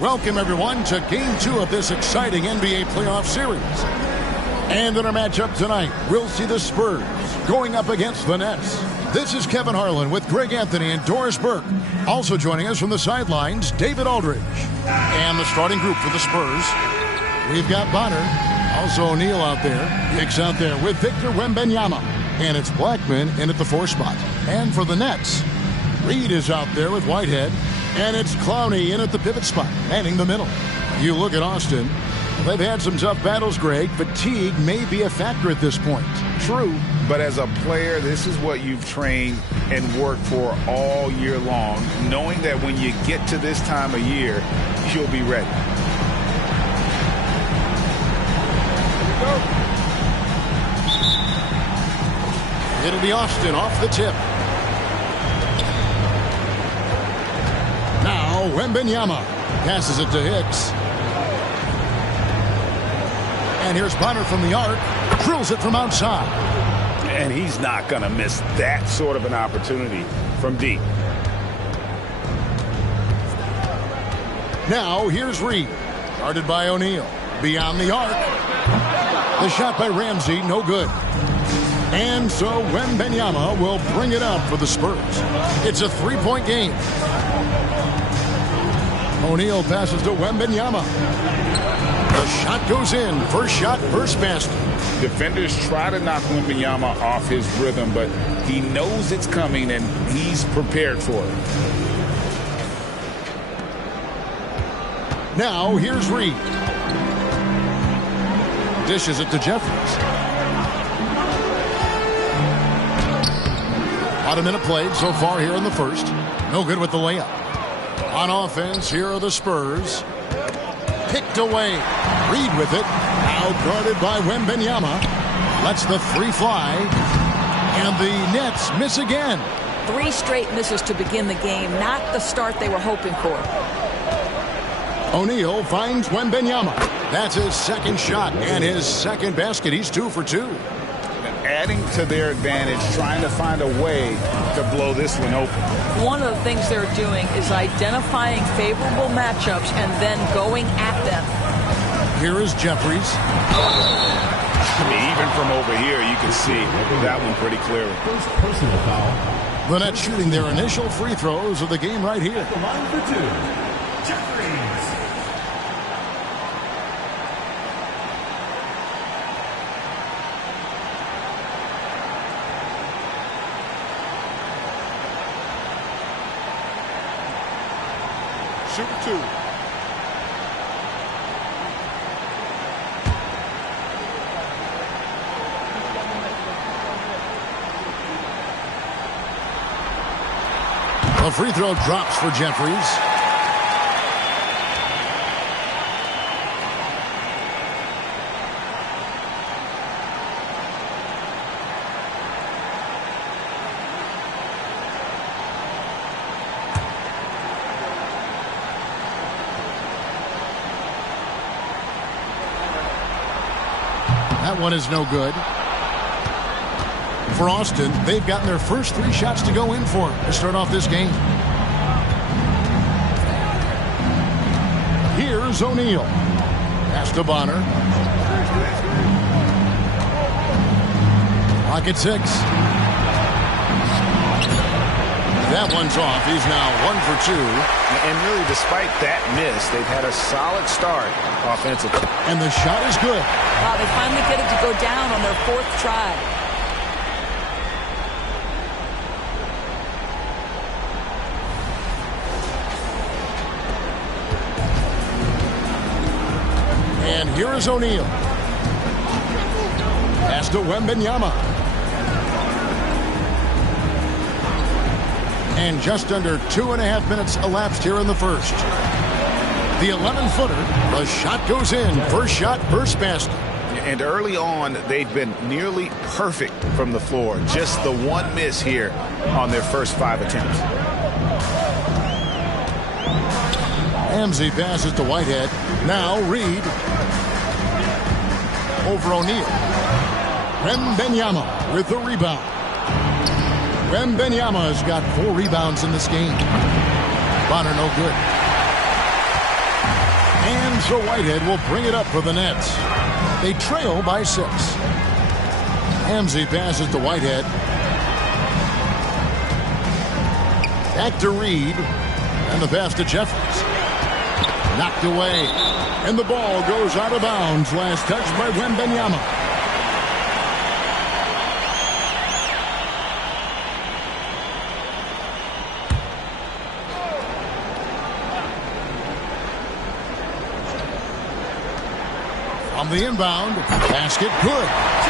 Welcome, everyone, to Game 2 of this exciting NBA playoff series. And in our matchup tonight, we'll see the Spurs going up against the Nets. This is Kevin Harlan with Greg Anthony and Doris Burke. Also joining us from the sidelines, David Aldridge. And the starting group for the Spurs, we've got Bonner, also O'Neal out there. Hicks out there with Victor Wembanyama. And it's Blackman in at the 4 spot. And for the Nets, Reed is out there with Whitehead. And it's Clowney in at the pivot spot, manning the middle. You look at Austin. They've had some tough battles, Greg. Fatigue may be a factor at this point. True, but as a player, this is what you've trained and worked for all year long, knowing that when you get to this time of year, you'll be ready. It'll be Austin off the tip. Now Wembanyama passes it to Hicks. And here's Bonner from the arc. Drills it from outside. And he's not going to miss that sort of an opportunity from deep. Now here's Reed. Guarded by O'Neal. Beyond the arc. The shot by Ramsey, no good. And so Wembanyama will bring it up for the Spurs. It's a 3-point game. O'Neal passes to Wembanyama. The shot goes in. First shot, first basket. Defenders try to knock Wembanyama off his rhythm, but he knows it's coming and he's prepared for it. Now here's Reed. Dishes it to Jeffries. About a minute played so far here in the first. No good with the layup. On offense, here are the Spurs. Picked away. Reed with it. Now guarded by Wembanyama. Lets the 3 fly. And the Nets miss again. 3 straight misses to begin the game. Not the start they were hoping for. O'Neal finds Wembanyama. That's his second shot and his second basket. He's 2 for 2. Adding to their advantage, trying to find a way to blow this one open. One of the things they're doing is identifying favorable matchups and then going at them. Here is Jeffries. Even from over here, you can see that one pretty clearly. First personal foul. The Nets shooting their initial free throws of the game right here. The line for 2. Jeffries. Shoot 2. A free throw drops for Jeffries. That one is no good. For Austin, they've gotten their first 3 shots to go in for to start off this game. Here's O'Neal. Pass to Bonner. Pocket 6. That one's off. He's now 1 for 2. And really, despite that miss, they've had a solid start offensively. And the shot is good. Wow, they finally get it to go down on their 4th try. And here is O'Neal. Pass to Wembanyama. And just under 2.5 minutes elapsed here in the first. The 11-footer. The shot goes in. First shot, first basket. And early on, they've been nearly perfect from the floor. Just the one miss here on their first 5 attempts. Ramsey passes to Whitehead. Now Reed. Over O'Neal. Wembanyama with the rebound. Wembanyama has got 4 rebounds in this game. Bonner no good. And so Whitehead will bring it up for the Nets. They trail by 6. Ramsey passes to Whitehead. Back to Reed. And the pass to Jeffries. Knocked away. And the ball goes out of bounds. Last touch by Wembanyama. On the inbound, basket good.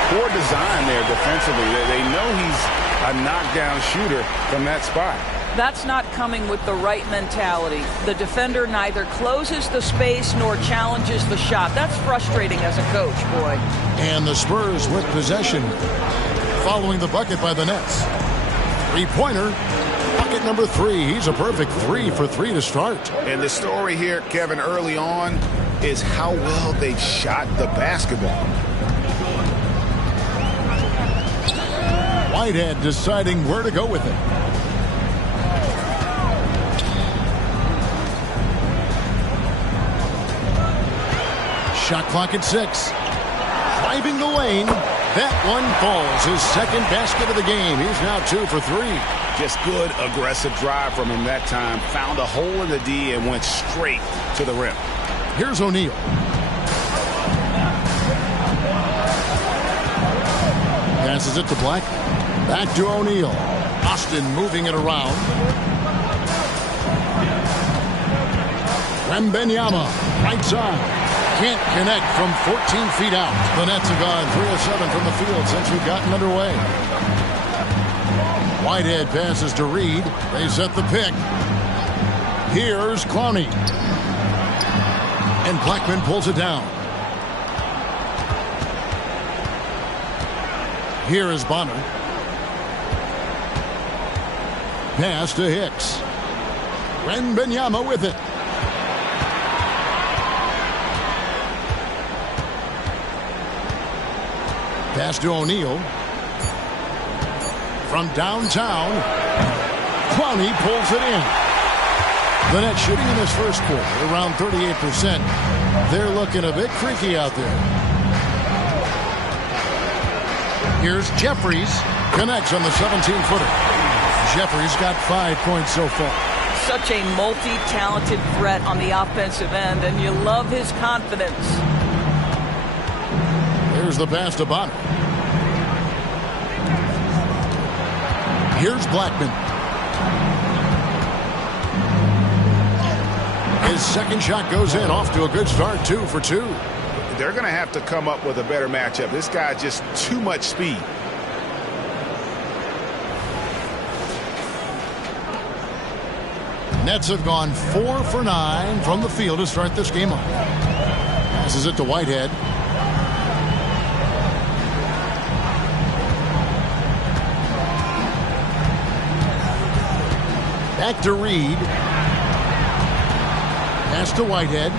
Poor design there defensively. They know he's a knockdown shooter from that spot. That's not coming with the right mentality. The defender neither closes the space nor challenges the shot. That's frustrating as a coach, boy. And the Spurs with possession following the bucket by the Nets. Three-pointer, bucket number 3. He's a perfect 3 for 3 to start. And the story here, Kevin, early on is how well they shot the basketball. Whitehead deciding where to go with it. Shot clock at 6. Driving the lane. That one falls. His second basket of the game. He's now 2 for 3. Just good aggressive drive from him that time. Found a hole in the D and went straight to the rim. Here's O'Neal. Passes it to Black. Back to O'Neal. Austin moving it around. Wembanyama, right side. Can't connect from 14 feet out. The Nets have gone 3 of 7 from the field since we've gotten underway. Whitehead passes to Reed. They set the pick. Here's Clowney. And Blackman pulls it down. Here is Bonner. Pass to Hicks. Wembanyama with it. Pass to O'Neal. From downtown, Clowney pulls it in. The Nets shooting in this first quarter around 38%. They're looking a bit freaky out there. Here's Jeffries. Connects on the 17-footer. Jeffries got 5 points so far. Such a multi-talented threat on the offensive end, and you love his confidence. Here's the pass to Bonner. Here's Blackman. His second shot goes in. Off to a good start. 2 for 2. They're going to have to come up with a better matchup. This guy just too much speed. Nets have gone 4 for 9 from the field to start this game off. Passes it to Whitehead. Back to Reed. Pass to Whitehead.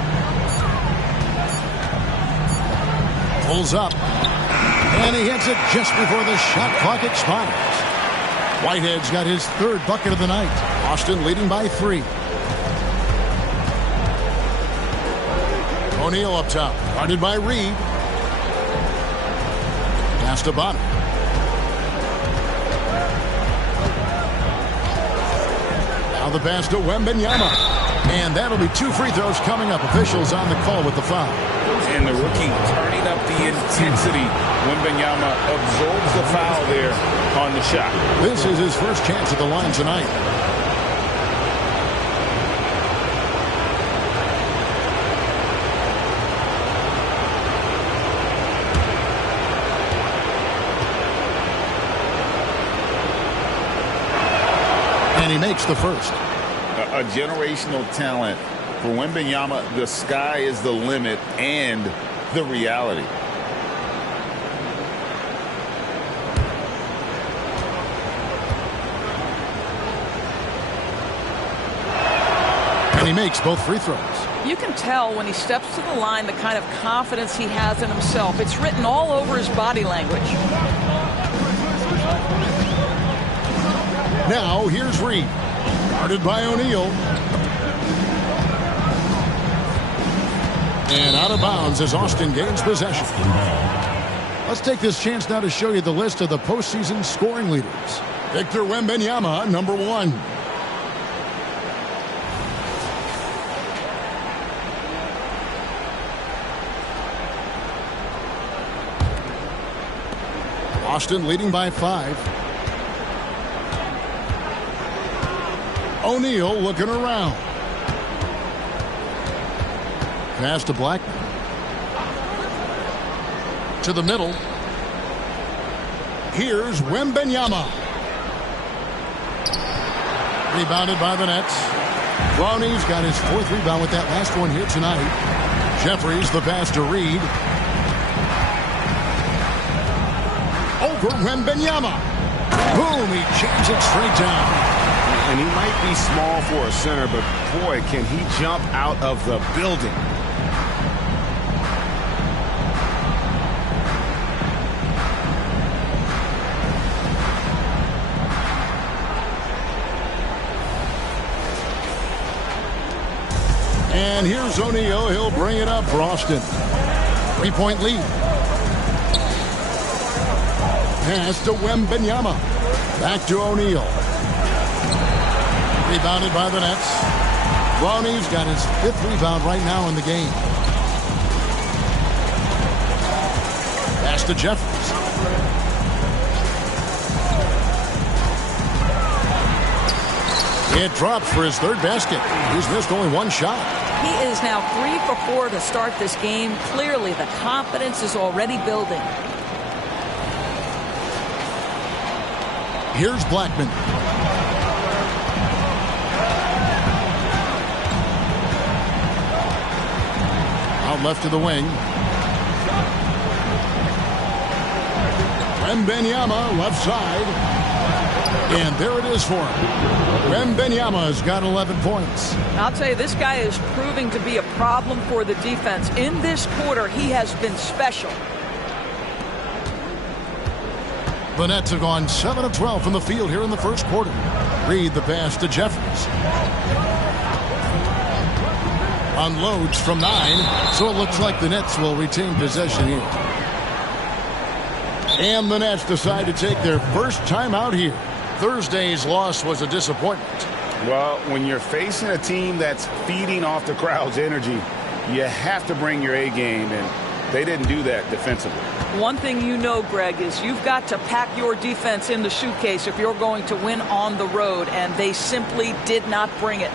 Pulls up. And he hits it just before the shot clock expires. Whitehead's got his 3rd bucket of the night. Austin leading by 3. O'Neal up top. Guarded by Reed. Pass to Bonner. Now the pass to Wembanyama. And that'll be 2 free throws coming up. Officials on the call with the foul. And the rookie turning up the intensity. Wembanyama absorbs the foul there on the shot. This is his first chance at the line tonight. And he makes the first. A generational talent. For Wembanyama, the sky is the limit and the reality. And he makes both free throws. You can tell when he steps to the line the kind of confidence he has in himself. It's written all over his body language. Now here's Reed. Guarded by O'Neal. And out of bounds as Austin gains possession. Let's take this chance now to show you the list of the postseason scoring leaders. Victor Wembanyama, number 1. Austin leading by 5. O'Neal looking around. Pass to Blackman. To the middle. Here's Wembanyama. Rebounded by the Nets. Brownie's got his 4th rebound with that last one here tonight. Jeffries the pass to Reed. Over Wembanyama. Boom, he jams it straight down. And he might be small for a center, but boy, can he jump out of the building. And here's O'Neal. He'll bring it up for Austin. 3-point lead. Pass to Wembanyama. Back to O'Neal. Rebounded by the Nets. Brownie's got his 5th rebound right now in the game. Pass to Jeffries. It drops for his 3rd basket. He's missed only 1 shot. He is now 3 for 4 to start this game. Clearly, the confidence is already building. Here's Blackman. Out left to the wing. Wembanyama left side. And there it is for him. Wembanyama's got 11 points. I'll tell you, this guy is proving to be a problem for the defense. In this quarter, he has been special. The Nets have gone 7 of 12 from the field here in the first quarter. Reed the pass to Jeffries. Unloads from 9, so it looks like the Nets will retain possession here. And the Nets decide to take their first time out here. Thursday's loss was a disappointment. Well, when you're facing a team that's feeding off the crowd's energy, you have to bring your A game, and they didn't do that defensively. One thing you know, Greg, is you've got to pack your defense in the suitcase if you're going to win on the road, and they simply did not bring it.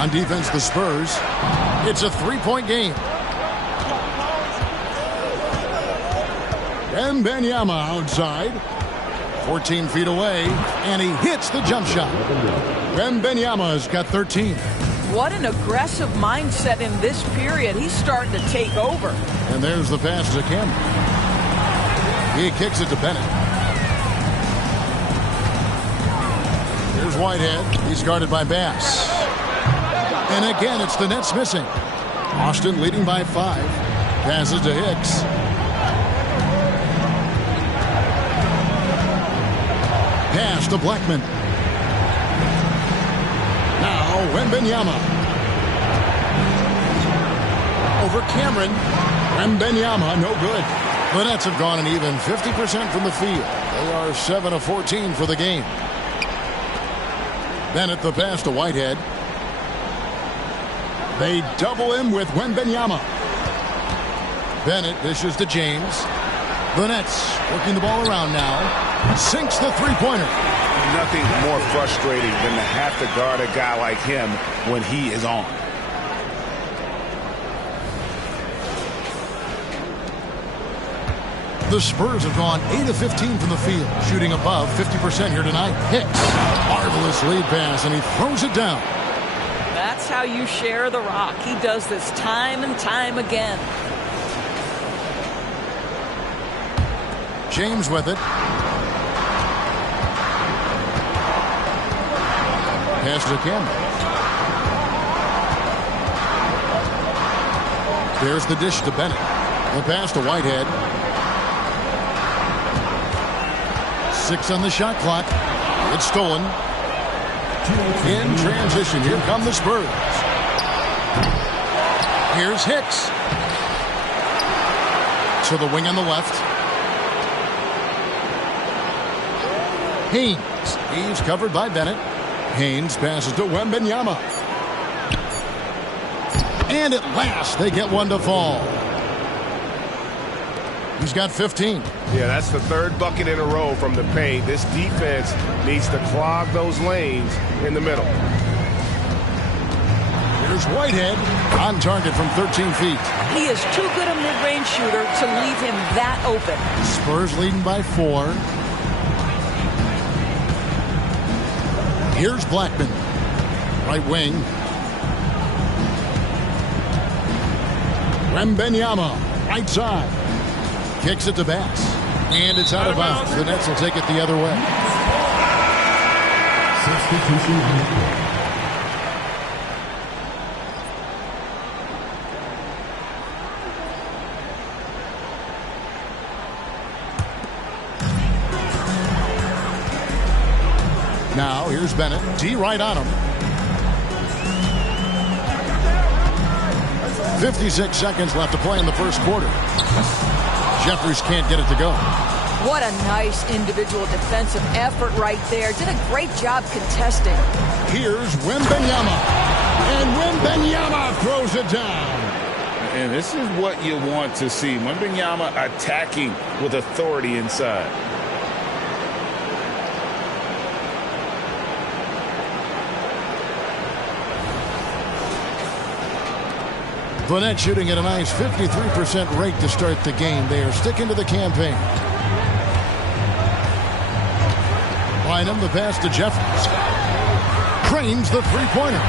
On defense, the Spurs. It's a 3-point game. Wembanyama outside. 14 feet away, and he hits the jump shot. Wembanyama's got 13. What an aggressive mindset in this period. He's starting to take over. And there's the pass to Cameron. He kicks it to Bennett. Here's Whitehead. He's guarded by Bass. And again, it's the Nets missing. Austin leading by 5. Passes to Hicks. Pass to Blackman. Now Wembanyama. Over Cameron. Wembanyama, no good. The Nets have gone an even 50% from the field. They are 7 of 14 for the game. Bennett the pass to Whitehead. They double him with Wembanyama. Bennett dishes to James. The Nets working the ball around now. Sinks the three-pointer. Nothing more frustrating than to have to guard a guy like him when he is on. The Spurs have gone 8 of 15 from the field, shooting above 50% here tonight. Hicks, marvelous lead pass, and he throws it down. That's how you share the rock. He does this time and time again. James with it. Pass to Cameron. There's the dish to Bennett. The pass to Whitehead. 6 on the shot clock. It's stolen. In transition, here come the Spurs. Here's Hicks. To the wing on the left. Haynes. He's covered by Bennett. Haynes passes to Wembanyama. And at last, they get one to fall. He's got 15. Yeah, that's the 3rd bucket in a row from the paint. This defense needs to clog those lanes in the middle. Here's Whitehead on target from 13 feet. He is too good a mid-range shooter to leave him that open. Spurs leading by 4. Here's Blackman. Right wing. Wembanyama. Right side. Kicks it to Bass. And it's out of bounds. The Nets will take it the other way. Substitution. Now, here's Bennett. D right on him. 56 seconds left to play in the first quarter. Jeffries can't get it to go. What a nice individual defensive effort right there. Did a great job contesting. Here's Wembanyama. And Wembanyama throws it down. And this is what you want to see. Wembanyama attacking with authority inside. The Nets shooting at a nice 53% rate to start the game. They are sticking to the campaign. Bynum, the pass to Jeffries. Cranes the three-pointer.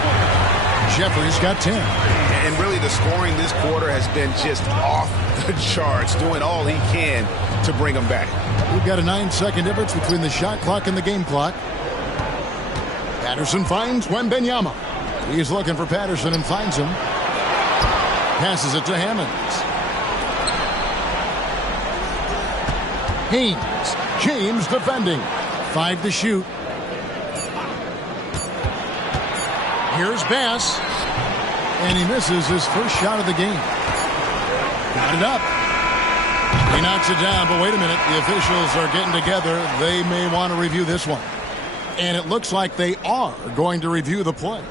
Jeffries got 10. And really the scoring this quarter has been just off the charts, doing all he can to bring them back. We've got a 9-second difference between the shot clock and the game clock. Patterson finds Wembanyama. He's looking for Patterson and finds him. Passes it to Hammonds. Haynes. James defending. 5 to shoot. Here's Bass. And he misses his first shot of the game. Got it up. He knocks it down, but wait a minute. The officials are getting together. They may want to review this one. And it looks like they are going to review the play.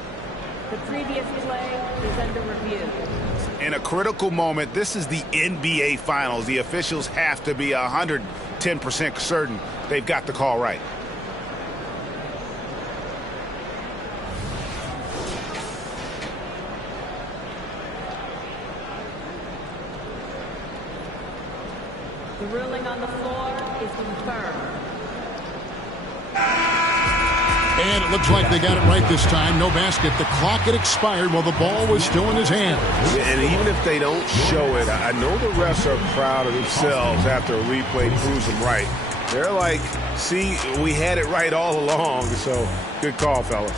The previous play is under review. In a critical moment, this is the NBA Finals. The officials have to be 110% certain they've got the call right. The ruling on the floor is confirmed. And it looks like they got it right this time. No basket. The clock had expired while the ball was still in his hands. And even if they don't show it, I know the refs are proud of themselves after a replay proves them right. They're like, see, we had it right all along. So good call, fellas.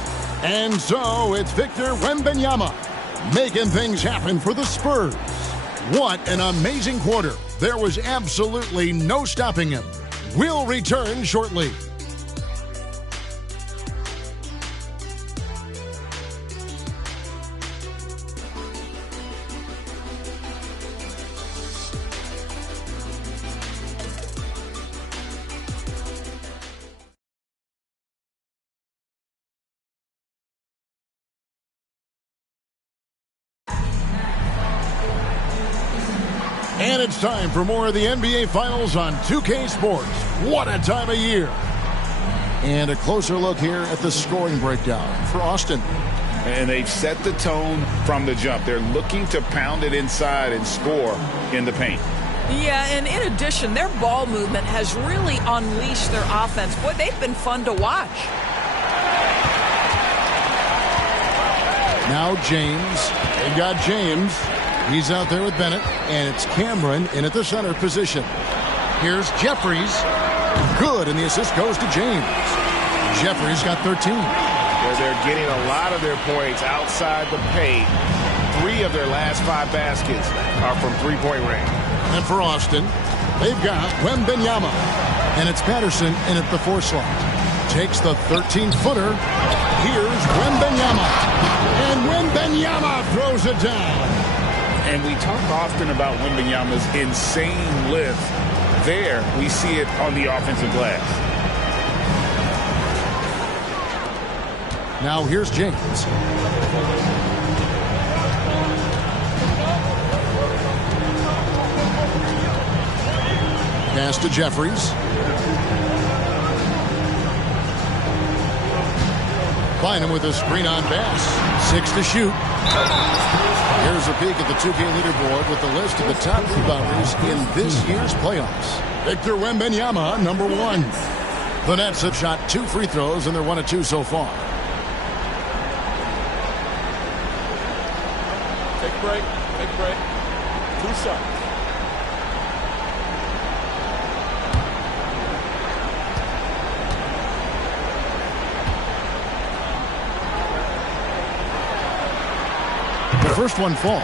And so it's Victor Wembanyama making things happen for the Spurs. What an amazing quarter. There was absolutely no stopping him. We'll return shortly. And it's time for more of the NBA Finals on 2K Sports. What a time of year. And a closer look here at the scoring breakdown for Austin. And they've set the tone from the jump. They're looking to pound it inside and score in the paint. Yeah, and in addition, their ball movement has really unleashed their offense. Boy, they've been fun to watch. Now James. They've got James. He's out there with Bennett, and it's Cameron in at the center position. Here's Jeffries. Good, and the assist goes to James. Jeffries got 13. They're getting a lot of their points outside the paint. 3 of their last 5 baskets are from three-point range. And for Austin, they've got Wembanyama, and it's Patterson in at the 4 slot. Takes the 13-footer. Here's Wembanyama, and Wembanyama throws it down. And we talk often about Wembanyama's insane lift. There, we see it on the offensive glass. Now here's James. Pass to Jeffries. Find him with a screen on Bass. 6 to shoot. Here's a peek at the 2K leaderboard with the list of the top rebounders in this year's playoffs. Victor Wembanyama, number 1. The Nets have shot 2 free throws, and they're 1 of 2 so far. Take break. 2 shots. The first one falls.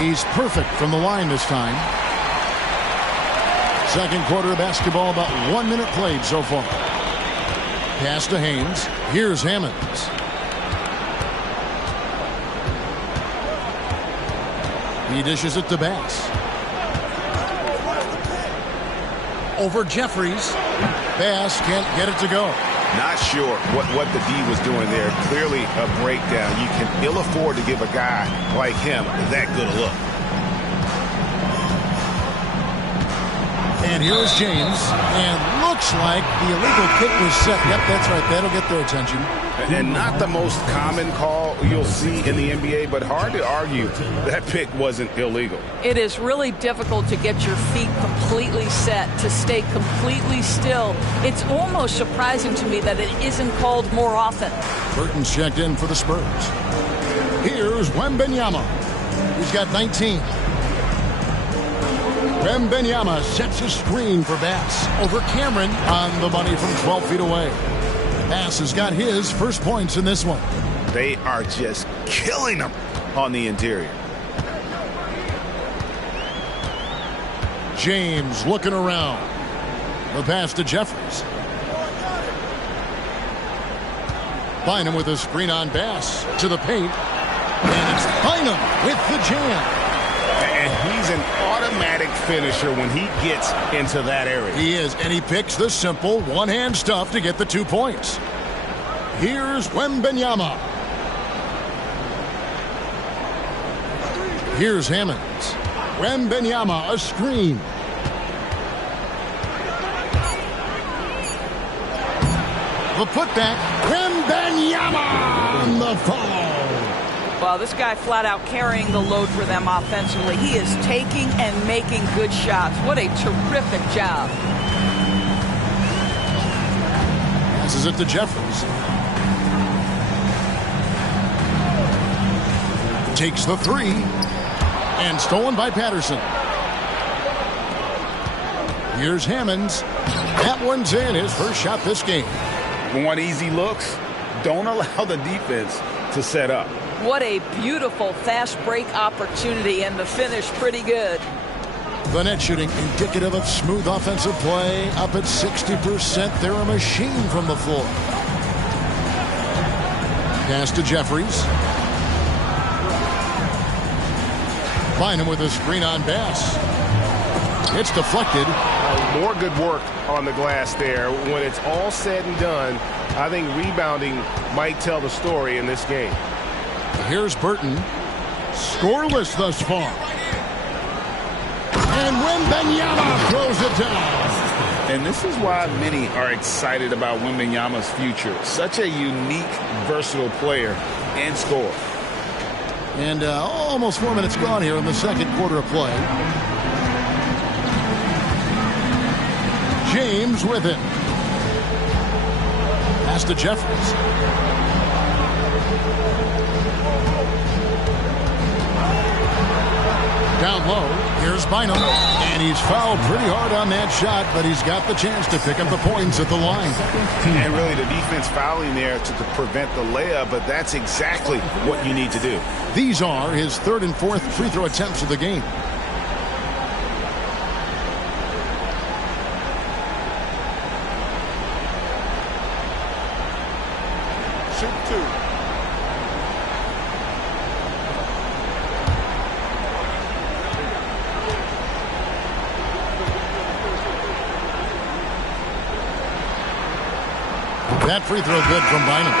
He's perfect from the line this time. Second quarter of basketball, about 1 minute played so far. Pass to Haynes. Here's Hammonds. He dishes it to Bass. Over Jeffries. Bass can't get it to go. Not sure what the D was doing there. Clearly a breakdown. You can ill afford to give a guy like him that good a look. And here's James. And looks like the illegal kick was set. Yep, that's right. That'll get their attention. And not the most common call you'll see in the NBA, but hard to argue that pick wasn't illegal. It is really difficult to get your feet completely set, to stay completely still. It's almost surprising to me that it isn't called more often. Burton's checked in for the Spurs. Here's Wembanyama. He's got 19. Wembanyama sets a screen for Bass. Over Cameron on the money from 12 feet away. Bass has got his first points in this one. They are just killing them on the interior. James looking around. The pass to Jeffries. Bynum with a screen on Bass to the paint. And it's Bynum with the jam. And he's an automatic finisher when he gets into that area. He is, and he picks the simple one-hand stuff to get the 2 points. Here's Wembanyama. Here's Hammonds. Wembanyama, a screen. The putback. Wembanyama on the foul. Well, this guy flat out carrying the load for them offensively. He is taking and making good shots. What a terrific job. Passes it to Jeffries. Takes the three. And stolen by Patterson. Here's Hammonds. That one's in. His first shot this game. Want easy looks? Don't allow the defense to set up. What a beautiful fast break opportunity, and the finish pretty good. The net shooting indicative of smooth offensive play. Up at 60%. They're a machine from the floor. Pass to Jeffries. Bynum with a screen on Bass. It's deflected. More good work on the glass there. When it's all said and done, I think rebounding might tell the story in this game. Here's Burton. Scoreless thus far. And Wembanyama throws it down. And this is why many are excited about Wembanyama's future. Such a unique, versatile player and scorer. And almost 4 minutes gone here in the second quarter of play. James with it. Pass to Jeffries. Down low. Here's Bynum. And he's fouled pretty hard on that shot, but he's got the chance to pick up the points at the line. And really the defense fouling there to prevent the layup, but that's exactly what you need to do. These are his third and fourth free throw attempts of the game. Shoot two. That free throw good from Bynum.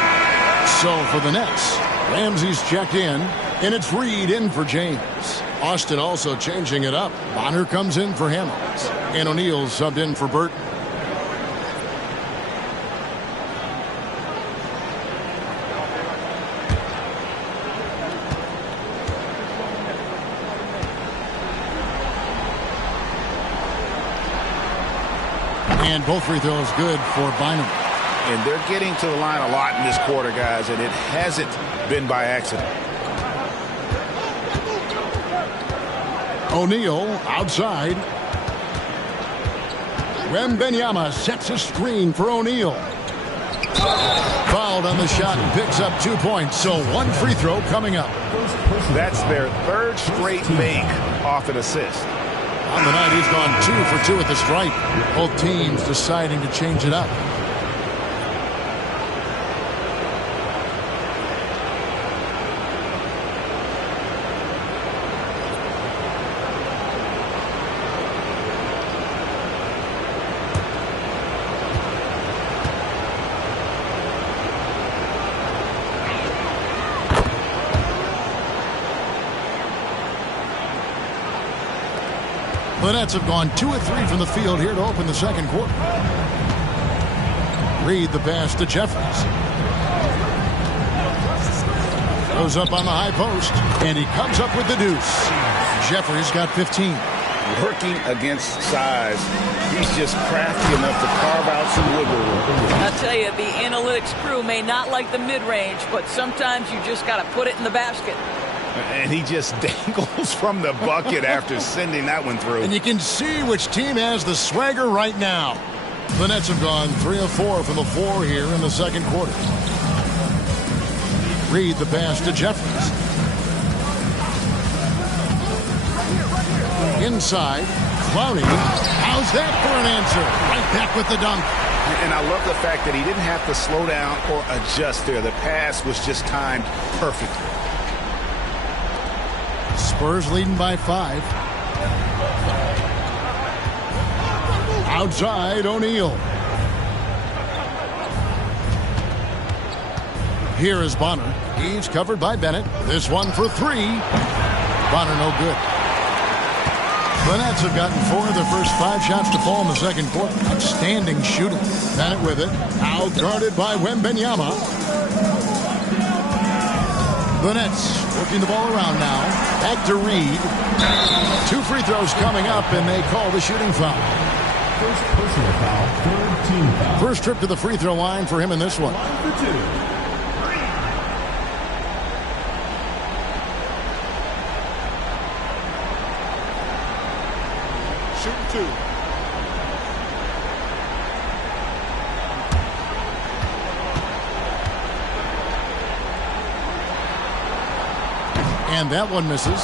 So for the Nets, Ramsey's checked in, and it's Reed in for James. Austin also changing it up. Bonner comes in for Hammonds, and O'Neal subbed in for Burton. And both free throws good for Bynum. And they're getting to the line a lot in this quarter, guys, and it hasn't been by accident. O'Neal outside. Wembanyama sets a screen for O'Neal. Fouled on the shot and picks up 2 points. So one free throw coming up. That's their third straight make off an assist. On the night, he's gone 2 for 2 at the stripe. Both teams deciding to change it up. The Nets have gone 2 of 3 from the field here to open the second quarter. Reed the pass to Jeffries. Goes up on the high post, and he comes up with the deuce. Jeffries got 15. Working against size, he's just crafty enough to carve out some wiggle room. I'll tell you, the analytics crew may not like the mid-range, but sometimes you just got to put it in the basket. And he just dangles from the bucket after sending that one through. And you can see which team has the swagger right now. The Nets have gone 3 of 4 from the floor here in the second quarter. Reed the pass to Jeffries. Inside, Clowney. How's that for an answer? Right back with the dunk. And I love the fact that he didn't have to slow down or adjust there. The pass was just timed perfectly. Spurs leading by 5. Outside, O'Neal. Here is Bonner. He's covered by Bennett. This one for 3. Bonner no good. The Nets have gotten 4 of their first 5 shots to fall in the second quarter. Outstanding shooting. Bennett with it. Out guarded by Wembanyama. The Nets working the ball around now. Back to Reed. 2 free throws coming up, and they call the shooting foul. First personal foul, third team foul. First trip to the free throw line for him in this one. Line for 2. Shoot 2. And that one misses.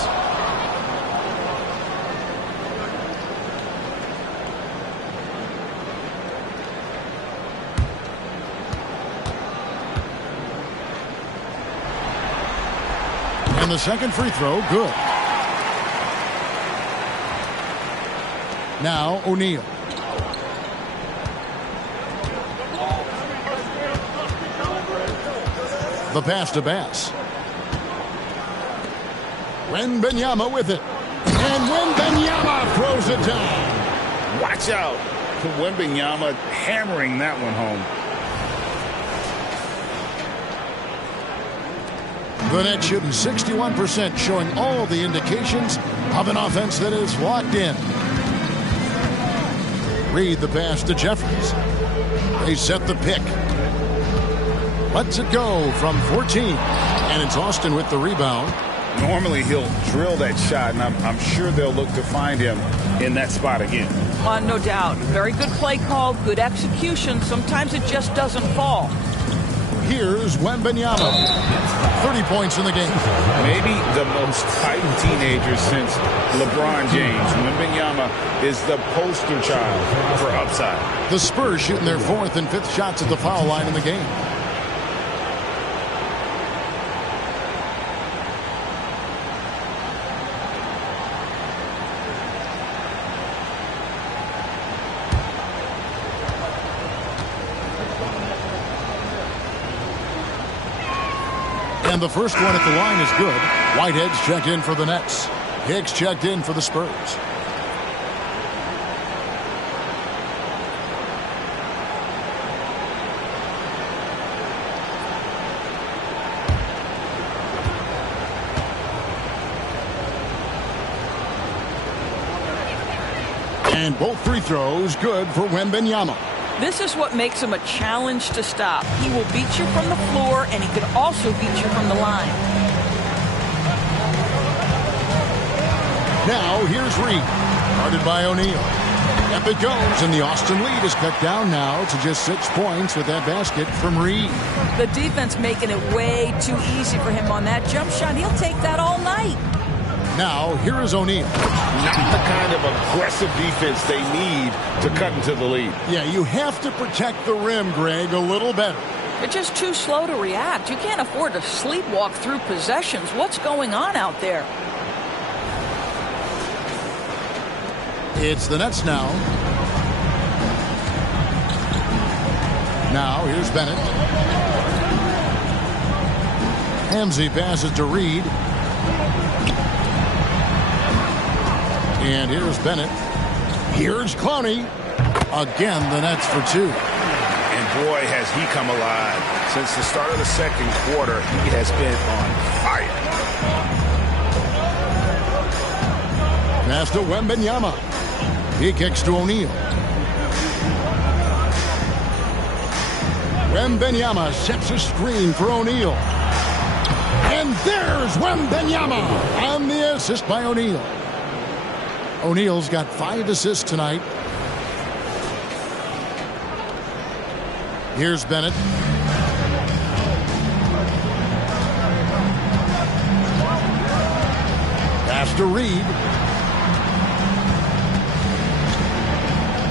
And the second free throw, good. Now O'Neal. The pass to Bass. Wembanyama with it. And Wembanyama throws it down. Watch out. Wembanyama hammering that one home. The Nets shooting 61%, showing all the indications of an offense that is locked in. Reed the pass to Jeffries. They set the pick. Lets it go from 14. And it's Austin with the rebound. Normally he'll drill that shot, and I'm sure they'll look to find him in that spot again. No doubt. Very good play call, good execution. Sometimes it just doesn't fall. Here's Wembanyama. 30 points in the game. Maybe the most hyped teenager since LeBron James. Wembanyama is the poster child for upside. The Spurs shooting their 4th and 5th shots at the foul line in the game. And the first one at the line is good. Whitehead's checked in for the Nets. Hicks checked in for the Spurs. And both free throws good for Wembanyama. This is what makes him a challenge to stop. He will beat you from the floor, and he can also beat you from the line. Now here's Reed, guarded by O'Neal. Up it goes, and the Austin lead is cut down now to just 6 points with that basket from Reed. The defense making it way too easy for him on that jump shot. He'll take that all night. Now here is O'Neal. Not the kind of aggressive defense they need to cut into the lead. Yeah, you have to protect the rim, Greg, a little better. They're just too slow to react. You can't afford to sleepwalk through possessions. What's going on out there? It's the Nets now. Now here's Bennett. Hamzy passes to Reed. And here's Bennett. Here's Clowney. Again, the Nets for 2. And boy, has he come alive. Since the start of the second quarter, he has been on fire. Pass to Wembanyama. He kicks to O'Neal. Wembanyama sets a screen for O'Neal. And there's Wembanyama on the assist by O'Neal. O'Neal's got 5 assists tonight. Here's Bennett. Pass to Reed.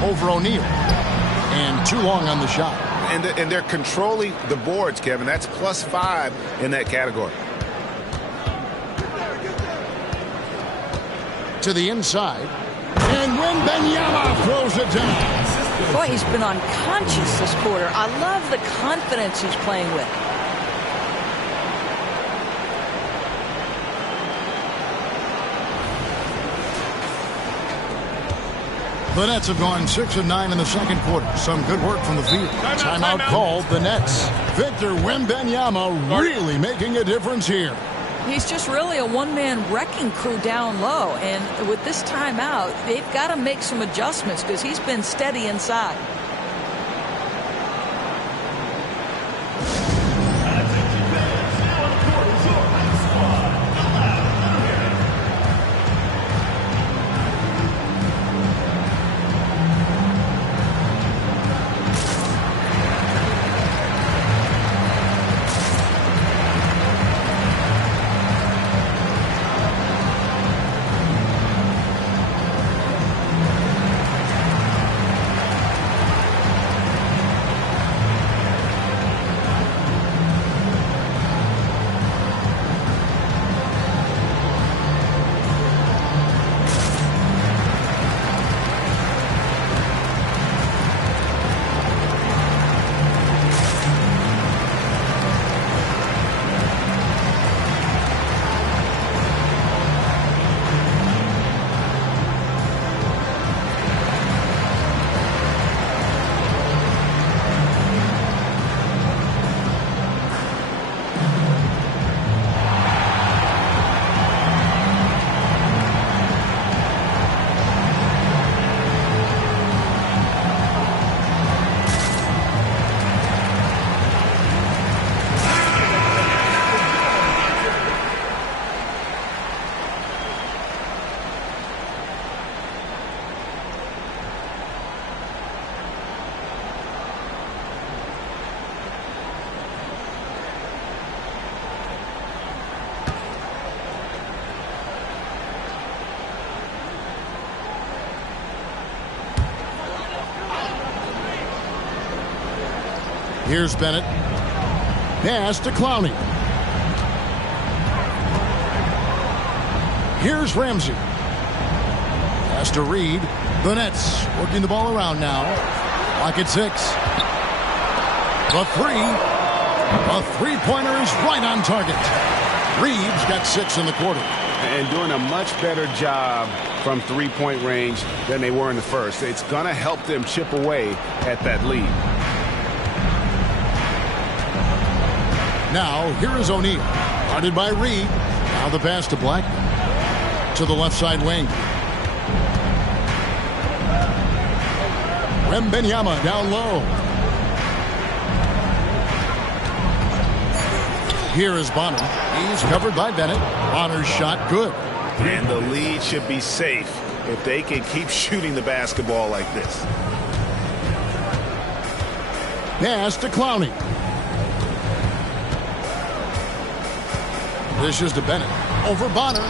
Over O'Neal. And too long on the shot. And they're controlling the boards, Kevin. That's +5 in that category. To the inside. And Wembanyama throws it down. Boy, he's been unconscious this quarter. I love the confidence he's playing with. The Nets have gone 6 of 9 in the second quarter. Some good work from the field. Timeout called the Nets. Victor Wembanyama really making a difference here. He's just really a one-man wrecking crew down low. And with this timeout, they've got to make some adjustments because he's been steady inside. Here's Bennett. Pass to Clowney. Here's Ramsey. Pass to Reed. The Nets working the ball around now. Clock at 6. The three-pointer is right on target. Reed's got 6 in the quarter. And doing a much better job from three-point range than they were in the first. It's going to help them chip away at that lead. Now, here is O'Neal. Guarded by Reed. Now the pass to Blackman. To the left side wing. Wembanyama down low. Here is Bonner. He's covered by Bennett. Bonner's shot good. And the lead should be safe if they can keep shooting the basketball like this. Pass to Clowney. This is to Bennett. Over Bonner.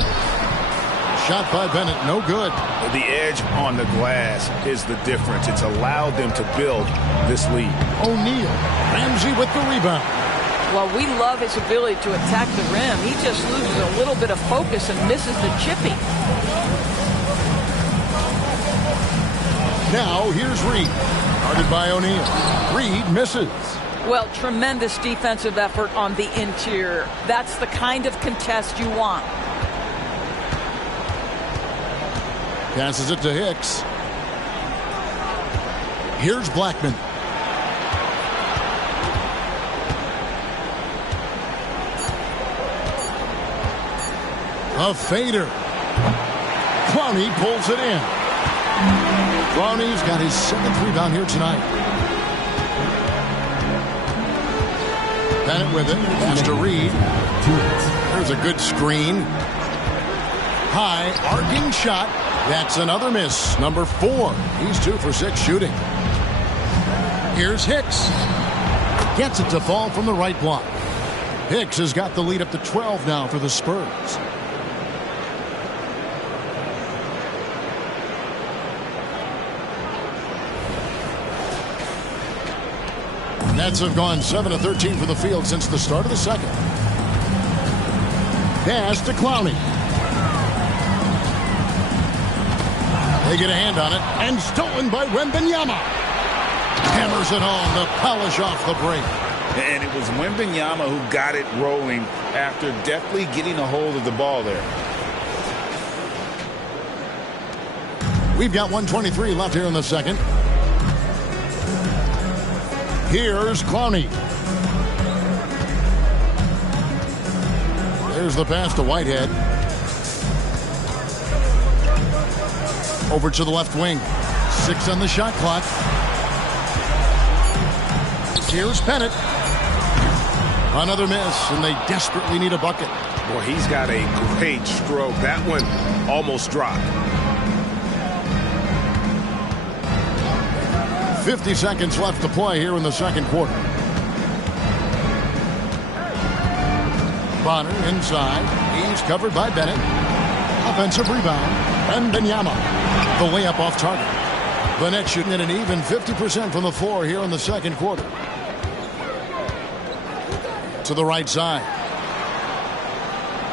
Shot by Bennett, no good. The edge on the glass is the difference. It's allowed them to build this lead. O'Neal. Ramsey with the rebound. Well, we love his ability to attack the rim. He just loses a little bit of focus and misses the chipping. Now, here's Reed. Guarded by O'Neal. Reed misses. Well, tremendous defensive effort on the interior. That's the kind of contest you want. Passes it to Hicks. Here's Blackman. A fader. Clowney pulls it in. Clowney's got his 7th rebound here tonight. Bennett with it. Pass to Reed. There's a good screen. High arcing shot. That's another miss. Number 4. He's 2 for 6 shooting. Here's Hicks. Gets it to fall from the right block. Hicks has got the lead up to 12 now for the Spurs. Nets have gone 7 of 13 for the field since the start of the second. Pass to Clowney. They get a hand on it, and stolen by Wembanyama. Hammers it home to polish off the break. And it was Wembanyama who got it rolling after deftly getting a hold of the ball there. We've got 1:23 left here in the second. Here's Clowney. There's the pass to Whitehead. Over to the left wing. 6 on the shot clock. Here's Pennant. Another miss, and they desperately need a bucket. Boy, he's got a great stroke. That one almost dropped. 50 seconds left to play here in the second quarter. Bonner inside. He's covered by Bennett. Offensive rebound. Wembanyama. The layup off target. The Nets shooting at an even 50% from the floor here in the second quarter. To the right side.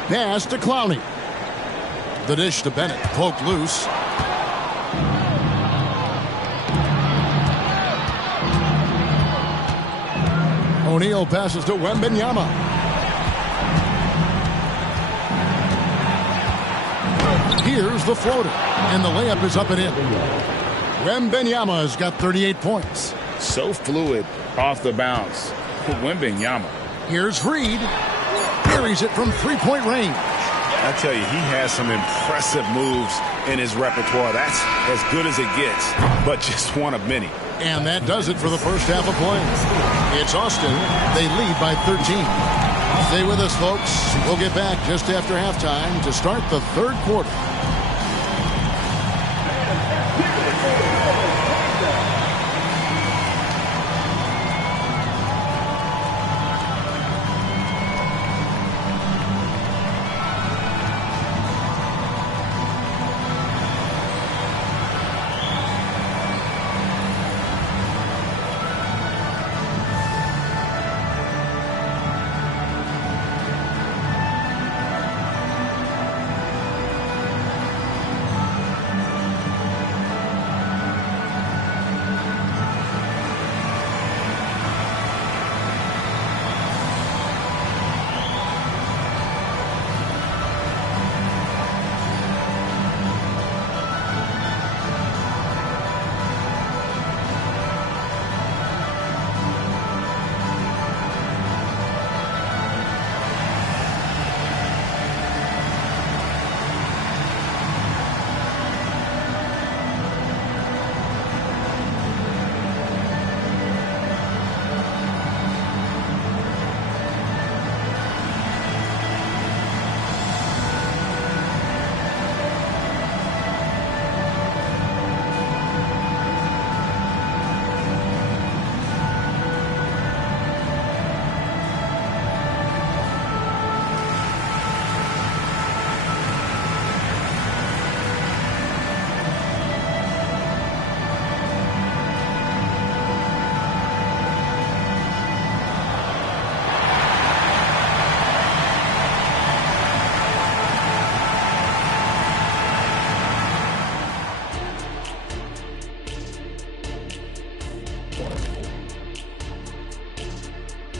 Pass to Clowney. The dish to Bennett. Poked loose. O'Neal passes to Wembanyama. Here's the floater. And the layup is up and in. Wembanyama has got 38 points. So fluid off the bounce. Wembanyama. Here's Reed. Carries it from three-point range. I tell you, he has some impressive moves in his repertoire. That's as good as it gets, but just one of many. And that does it for the first half of play. It's Austin. They lead by 13. Stay with us, folks. We'll get back just after halftime to start the third quarter.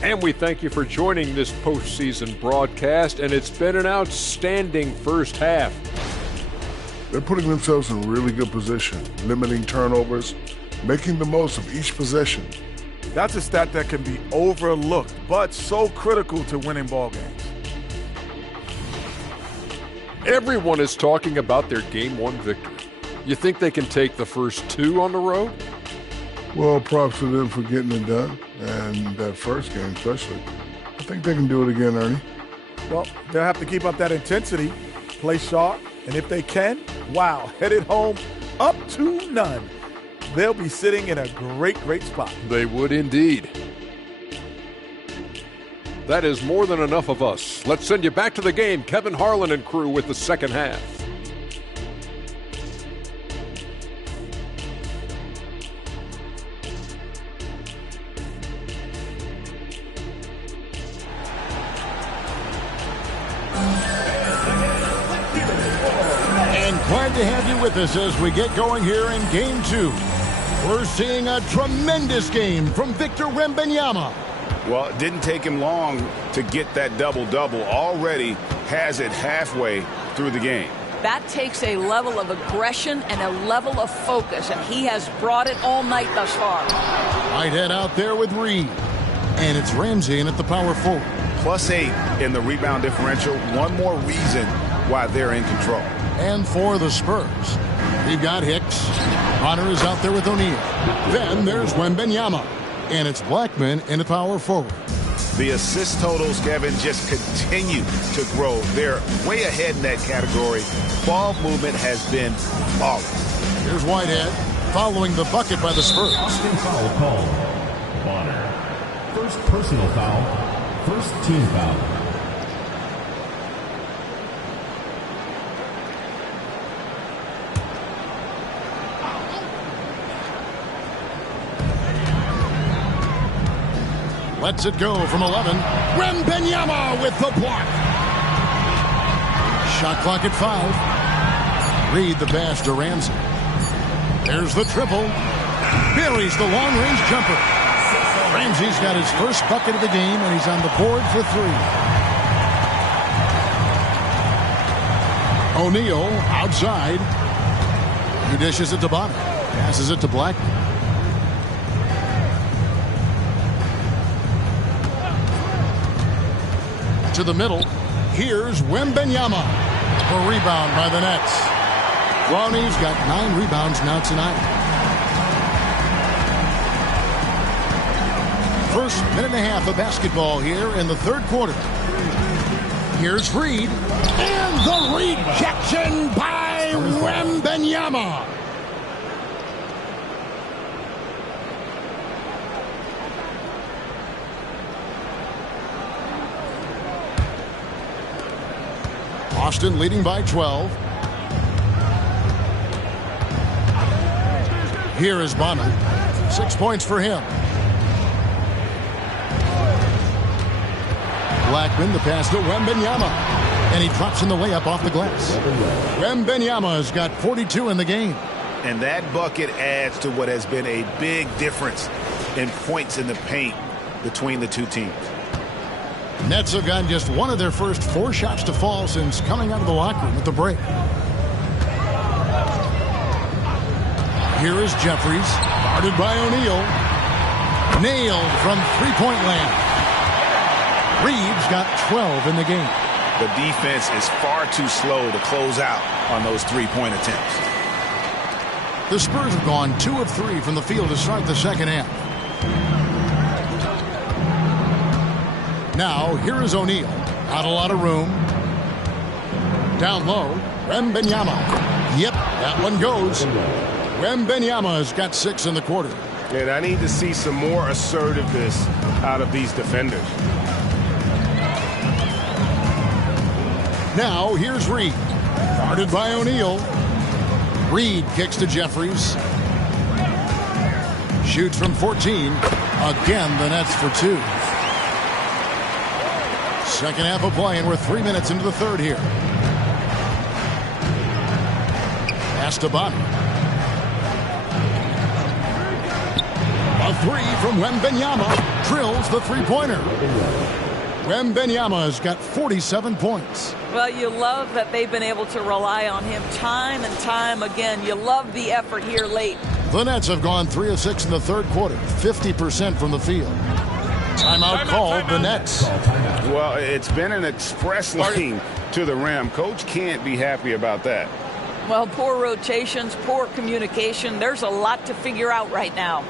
And we thank you for joining this postseason broadcast, and it's been an outstanding first half. They're putting themselves in a really good position, limiting turnovers, making the most of each possession. That's a stat that can be overlooked, but so critical to winning ball games. Everyone is talking about their Game 1 victory. You think they can take the first two on the road? Well, props to them for getting it done, and that first game especially. I think they can do it again, Ernie. Well, they'll have to keep up that intensity, play sharp, and if they can, wow, headed home up 2-0. They'll be sitting in a great, great spot. They would indeed. That is more than enough of us. Let's send you back to the game. Kevin Harlan and crew with the second half. Glad to have you with us as we get going here in Game 2. We're seeing a tremendous game from Victor Wembanyama. Well, it didn't take him long to get that double-double. Already has it halfway through the game. That takes a level of aggression and a level of focus, and he has brought it all night thus far. Whitehead out there with Reed. And it's Ramsey in at the power forward. +8 in the rebound differential. One more reason why they're in control. And for the Spurs, we've got Hicks. Connor is out there with O'Neal. Then there's Wembanyama. And it's Blackman in at power forward. The assist totals, Kevin, just continue to grow. They're way ahead in that category. Ball movement has been flawless. Here's Whitehead following the bucket by the Spurs. Austin foul called. Bonner. First personal foul. First team foul. Lets it go from 11. Wembanyama with the block. Shot clock at 5. Reed the pass to Ramsey. There's the triple. Buries the long-range jumper. Ramsey's got his first bucket of the game, and he's on the board for 3. O'Neal outside. He dishes it to Bonner. Passes it to Blackman. To the middle. Here's Wembanyama. A rebound by the Nets. Ronnie's got 9 rebounds now tonight. First minute and a half of basketball here in the third quarter. Here's Reed. And the rejection by Wembanyama. Austin leading by 12. Here is Bonner. 6 points for him. Blackman, the pass to Wembanyama. And he drops in the layup off the glass. Wembanyama has got 42 in the game. And that bucket adds to what has been a big difference in points in the paint between the two teams. Nets have gotten just one of their first 4 shots to fall since coming out of the locker room at the break. Here is Jeffries, guarded by O'Neal. Nailed from three-point land. Reed's got 12 in the game. The defense is far too slow to close out on those three-point attempts. The Spurs have gone 2 of 3 from the field to start the second half. Now, here is O'Neal. Not a lot of room. Down low, Wembanyama. Yep, that one goes. Wembanyama has got 6 in the quarter. And I need to see some more assertiveness out of these defenders. Now, here's Reed. Guarded by O'Neal. Reed kicks to Jeffries. Shoots from 14. Again, the Nets for 2. Second half of play, and we're 3 minutes into the third here. Pass to Bonner. A 3 from Wembanyama. Drills the three-pointer. Wembanyama has got 47 points. Well, you love that they've been able to rely on him time and time again. You love the effort here late. The Nets have gone 3 of 6 in the third quarter, 50% from the field. Timeout called the Nets. Well, it's been an express lane to the rim. Coach can't be happy about that. Well, poor rotations, poor communication. There's a lot to figure out right now.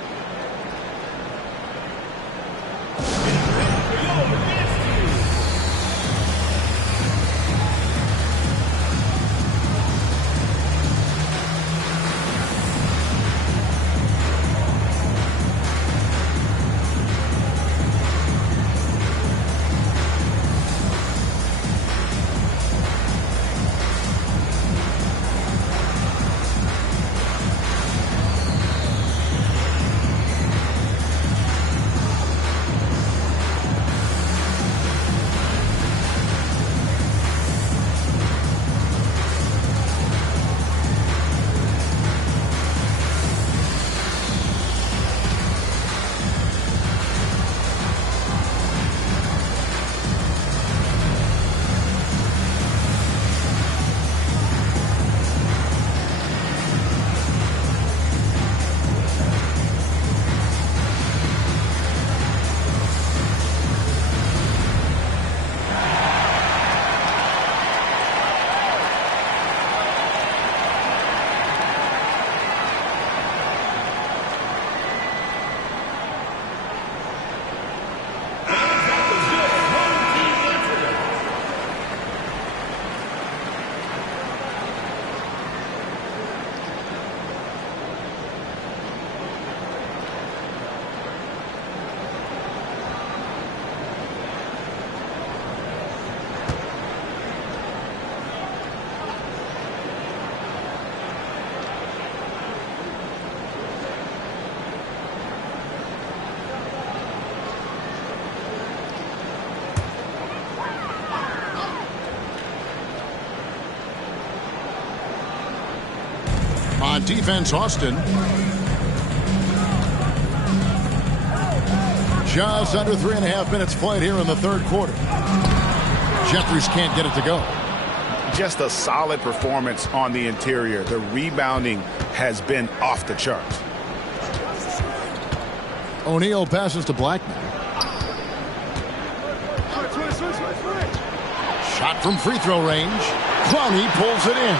On defense, Austin. Just under 3.5 minutes played here in the third quarter. Jeffries can't get it to go. Just a solid performance on the interior. The rebounding has been off the charts. O'Neal passes to Blackman. Shot from free throw range. Clowney pulls it in.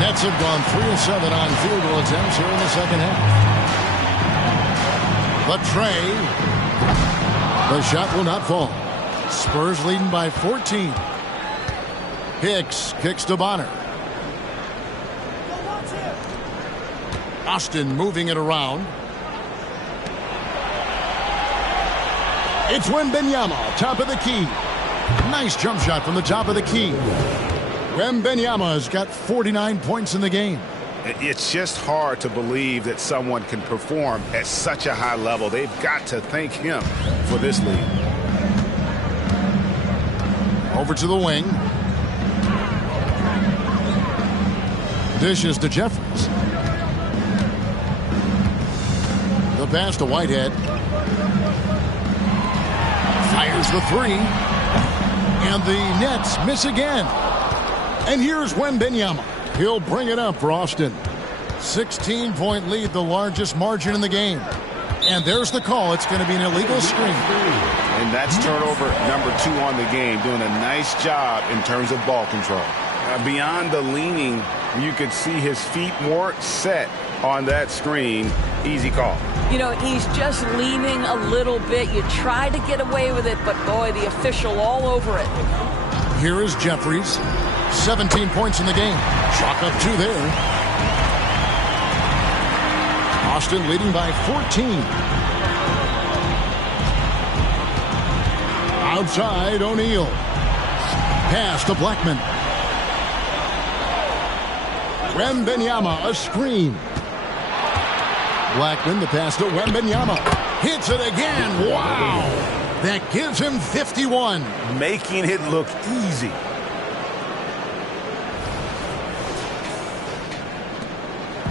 Nets have gone 3 of 7 on field goal attempts here in the second half. The tray. The shot will not fall. Spurs leading by 14. Hicks kicks to Bonner. Austin moving it around. It's Wembanyama, top of the key. Nice jump shot from the top of the key. Wembanyama has got 49 points in the game. It's just hard to believe that someone can perform at such a high level. They've got to thank him for this lead. Over to the wing. Dishes to Jeffries. The pass to Whitehead. Fires the three. And the Nets miss again. And here's Wembanyama. He'll bring it up for Austin. 16-point lead, the largest margin in the game. And there's the call. It's going to be an illegal screen. And that's turnover number 2 on the game, doing a nice job in terms of ball control. Beyond the leaning, you could see his feet more set on that screen. Easy call. You know, he's just leaning a little bit. You try to get away with it, but boy, the official all over it. Here is Jeffries. 17 points in the game. Chalk up 2 there. Austin leading by 14. Outside, O'Neal. Pass to Blackman. Wembanyama, a screen. Blackman, the pass to Wembanyama. Hits it again. Wow. That gives him 51. Making it look easy.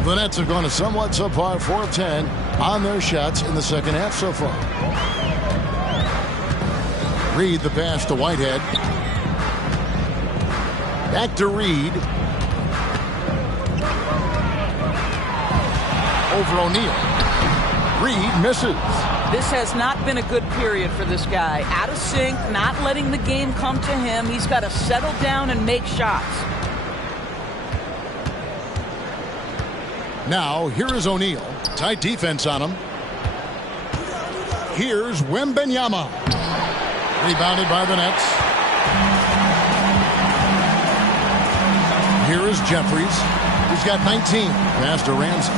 The Nets have gone a somewhat subpar 4 of 10 on their shots in the second half so far. Reed, the pass to Whitehead. Back to Reed. Over O'Neal. Reed misses. This has not been a good period for this guy. Out of sync, not letting the game come to him. He's got to settle down and make shots. Now, here is O'Neal. Tight defense on him. Here's Wembanyama. Rebounded by the Nets. Here is Jeffries. He's got 19. Pass to Ramsey.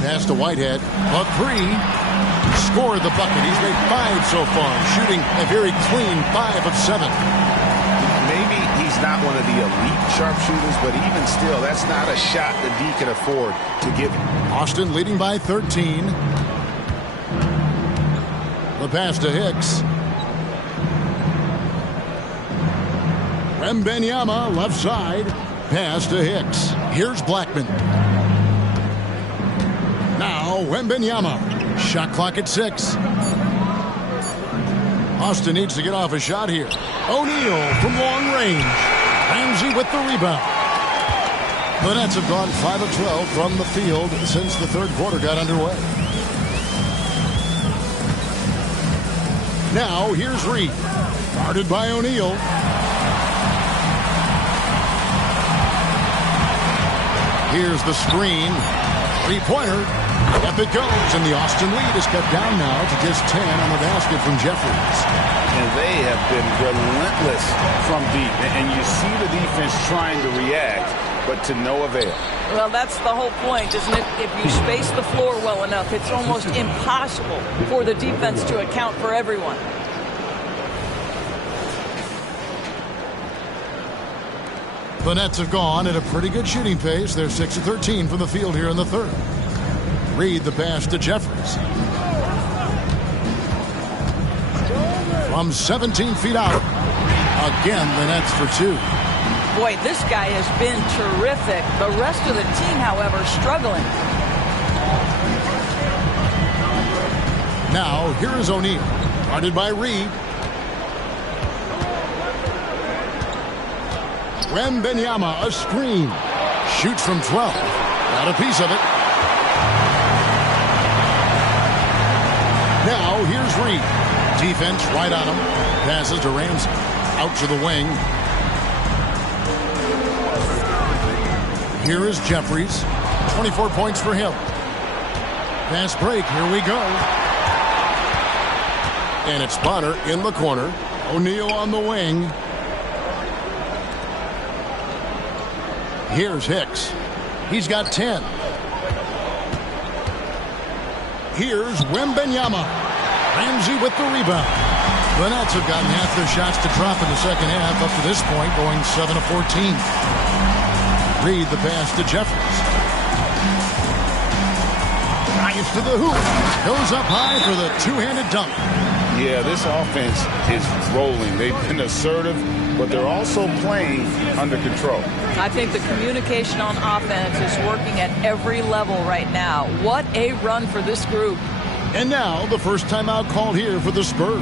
Pass to Whitehead. A 3. Scored the bucket. He's made 5 so far. Shooting a very clean 5 of 7. Maybe he's not one of the elite sharpshooters, but even still, that's not a shot that D can afford to give him. Austin leading by 13. The pass to Hicks. Wembanyama, left side. Pass to Hicks. Here's Blackman. Now Wembanyama. Shot clock at 6. Austin needs to get off a shot here. O'Neal from long range. Ramsey with the rebound. The Nets have gone 5 of 12 from the field since the third quarter got underway. Now here's Reed. Guarded by O'Neal. Here's the screen. Three-pointer. Up it goes, and the Austin lead is cut down now to just 10 on the basket from Jeffries. And they have been relentless from deep. And you see the defense trying to react, but to no avail. Well, that's the whole point, isn't it? If you space the floor well enough, it's almost impossible for the defense to account for everyone. The Nets have gone at a pretty good shooting pace. They're 6 of 13 from the field here in the third. Reed, the pass to Jeffries. From 17 feet out. Again, the Nets for 2. Boy, this guy has been terrific. The rest of the team, however, struggling. Now, here is O'Neal. Guarded by Reed. Wembanyama, a screen. Shoots from 12. Got a piece of it. Now, here's Reed. Defense right on him. Passes to Ramsey. Out to the wing. Here is Jeffries. 24 points for him. Fast break. Here we go. And it's Bonner in the corner. O'Neal on the wing. Here's Hicks. He's got 10. Here's Wembanyama. Ramsey with the rebound. The Nets have gotten half their shots to drop in the second half up to this point, going 7 of 14. Reed the pass to Jeffries. Drives to the hoop. Goes up high for the two-handed dunk. Yeah, this offense is rolling. They've been assertive, but they're also playing under control. I think the communication on offense is working at every level right now. What a run for this group. And now the first timeout called here for the Spurs.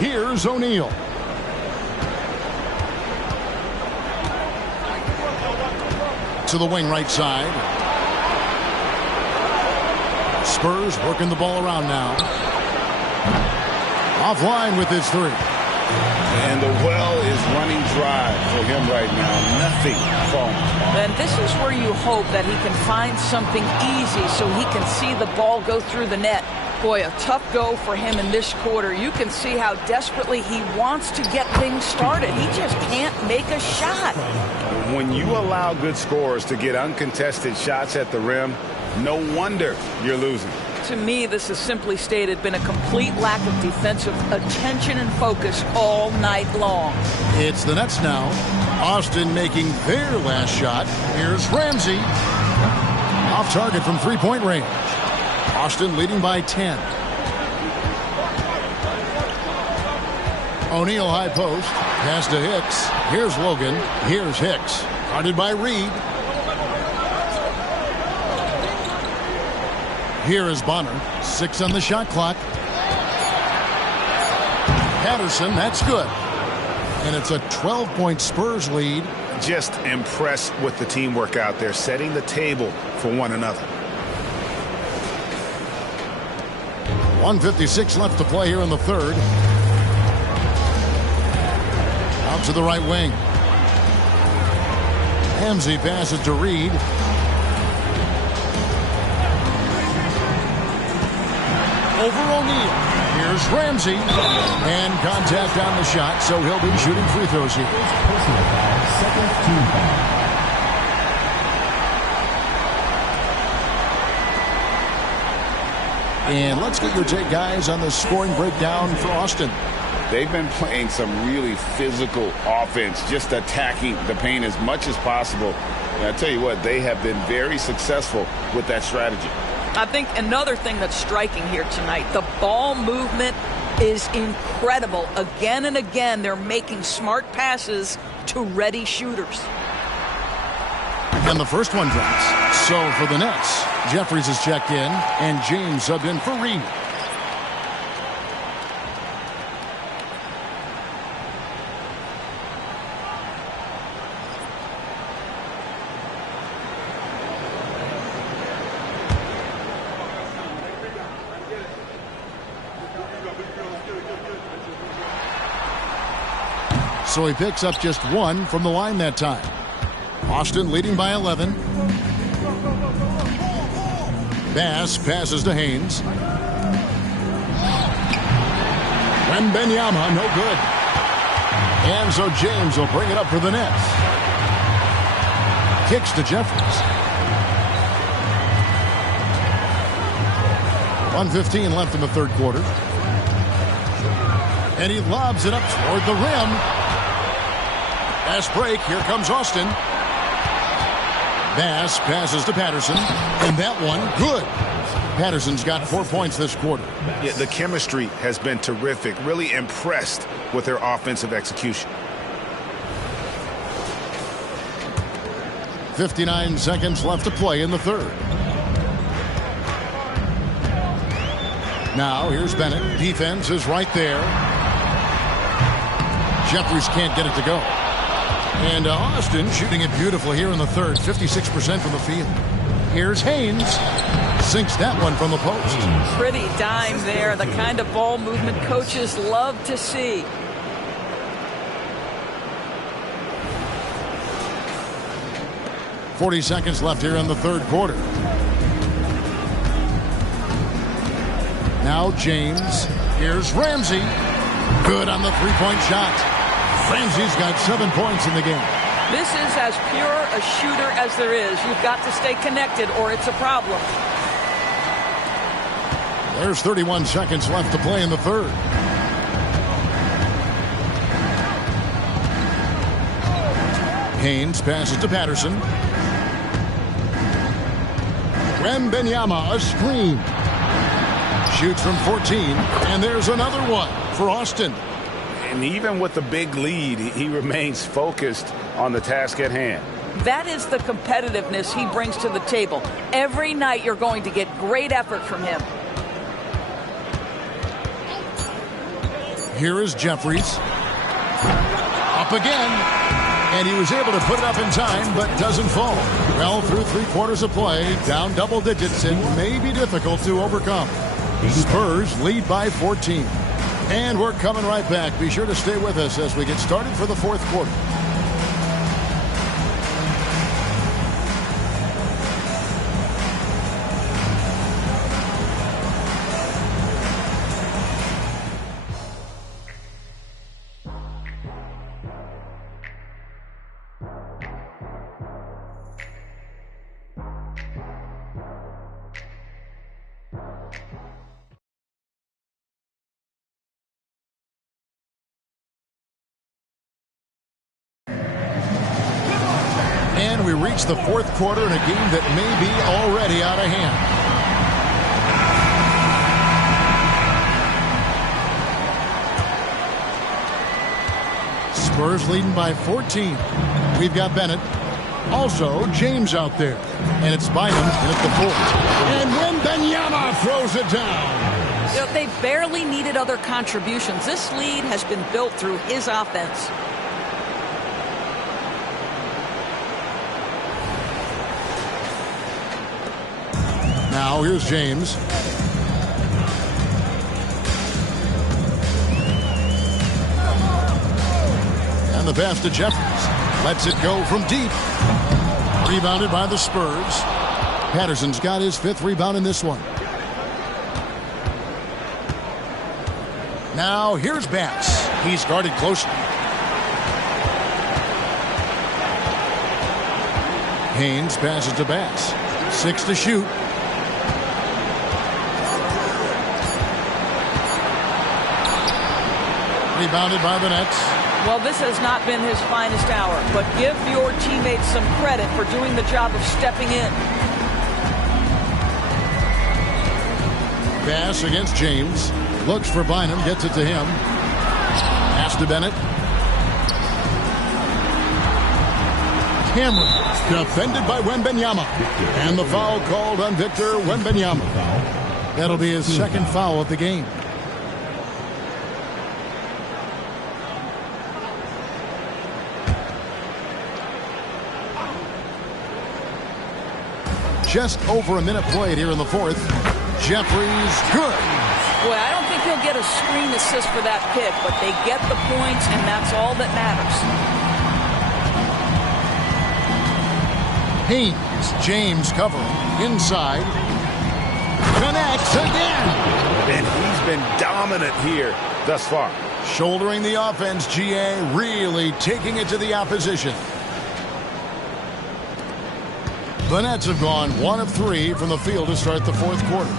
Here's O'Neal. To the wing right side. Spurs working the ball around now. Offline with his three. And the well is running dry for him right now. Nothing falling. And this is where you hope that he can find something easy so he can see the ball go through the net. Boy, a tough go for him in this quarter. You can see how desperately he wants to get things started. He just can't make a shot. When you allow good scorers to get uncontested shots at the rim, no wonder you're losing. To me, this has simply stated been a complete lack of defensive attention and focus all night long. It's the Nets now. Austin making their last shot. Here's Ramsey. Off target from three-point range. Austin leading by 10. O'Neal high post. Pass to Hicks. Here's Logan. Here's Hicks. Guarded by Reed. Here is Bonner. 6 on the shot clock. Patterson, that's good. And it's a 12-point Spurs lead. Just impressed with the teamwork out there, setting the table for one another. 1:56 left to play here in the third. Out to the right wing. Ramsey passes to Reed. Over O'Neal. Here's Ramsey. And contact on the shot, so he'll be shooting free throws here. Personal foul, second team foul. And let's get your take, guys, on the scoring breakdown for Austin. They've been playing some really physical offense, just attacking the paint as much as possible. And I tell you what, they have been very successful with that strategy. I think another thing that's striking here tonight, the ball movement is incredible. Again and again, they're making smart passes to ready shooters. And the first one drops. So for the Nets, Jeffries is checked in, and James subbed in for Reed. So he picks up just one from the line that time. Austin leading by 11. Bass passes to Haynes. Wembanyama, no good. And so James will bring it up for the Nets. Kicks to Jeffries. 1:15 left in the third quarter. And he lobs it up toward the rim. Fast break. Here comes Austin. Bass passes to Patterson. And that one, good. Patterson's got 4 points this quarter. Yeah, the chemistry has been terrific. Really impressed with their offensive execution. 59 seconds left to play in the third. Now here's Bennett. Defense is right there. Jeffries can't get it to go. And Austin shooting it beautiful here in the third. 56% from the field. Here's Haynes. Sinks that one from the post. Pretty dime there. The kind of ball movement coaches love to see. .40 seconds left here in the third quarter. Now James. Here's Ramsey. Good on the three-point shot. Ramsey's got 7 points in the game. This is as pure a shooter as there is. You've got to stay connected or it's a problem. There's 31 seconds left to play in the third. Haynes passes to Patterson. Wembanyama, a screen. Shoots from 14, and there's another one for Austin. And even with the big lead, he remains focused on the task at hand. That is the competitiveness he brings to the table. Every night you're going to get great effort from him. Here is Jeffries. Up again. And he was able to put it up in time, but doesn't fall. Well, through 3 quarters of play, down double digits, and may be difficult to overcome. Spurs lead by 14. And we're coming right back. Be sure to stay with us as we get started for the fourth quarter. And we reach the fourth quarter in a game that may be already out of hand. Spurs leading by 14. We've got Bennett. Also, James out there. And it's Bynum in at the fourth. And Wembanyama throws it down. You know, they barely needed other contributions. This lead has been built through his offense. Now here's James. And the pass to Jeffries. Lets it go from deep. Rebounded by the Spurs. Patterson's got his 5th rebound in this one. Now here's Bass. He's guarded closely. Haynes passes to Bass. 6 to shoot. Rebounded by the Nets. Well, this has not been his finest hour, but give your teammates some credit for doing the job of stepping in. Pass against James. Looks for Bynum. Gets it to him. Pass to Bennett. Cameron. Defended by Wembanyama. And the foul called on Victor Wembanyama. That'll be his second foul of the game. Just over a minute played here in the fourth. Jeffries, good. Boy, I don't think he'll get a screen assist for that pick, but they get the points, and that's all that matters. Haynes, James covering, inside. Connects again. And he's been dominant here thus far. Shouldering the offense, GA, really taking it to the opposition. The Nets have gone 1 of 3 from the field to start the fourth quarter.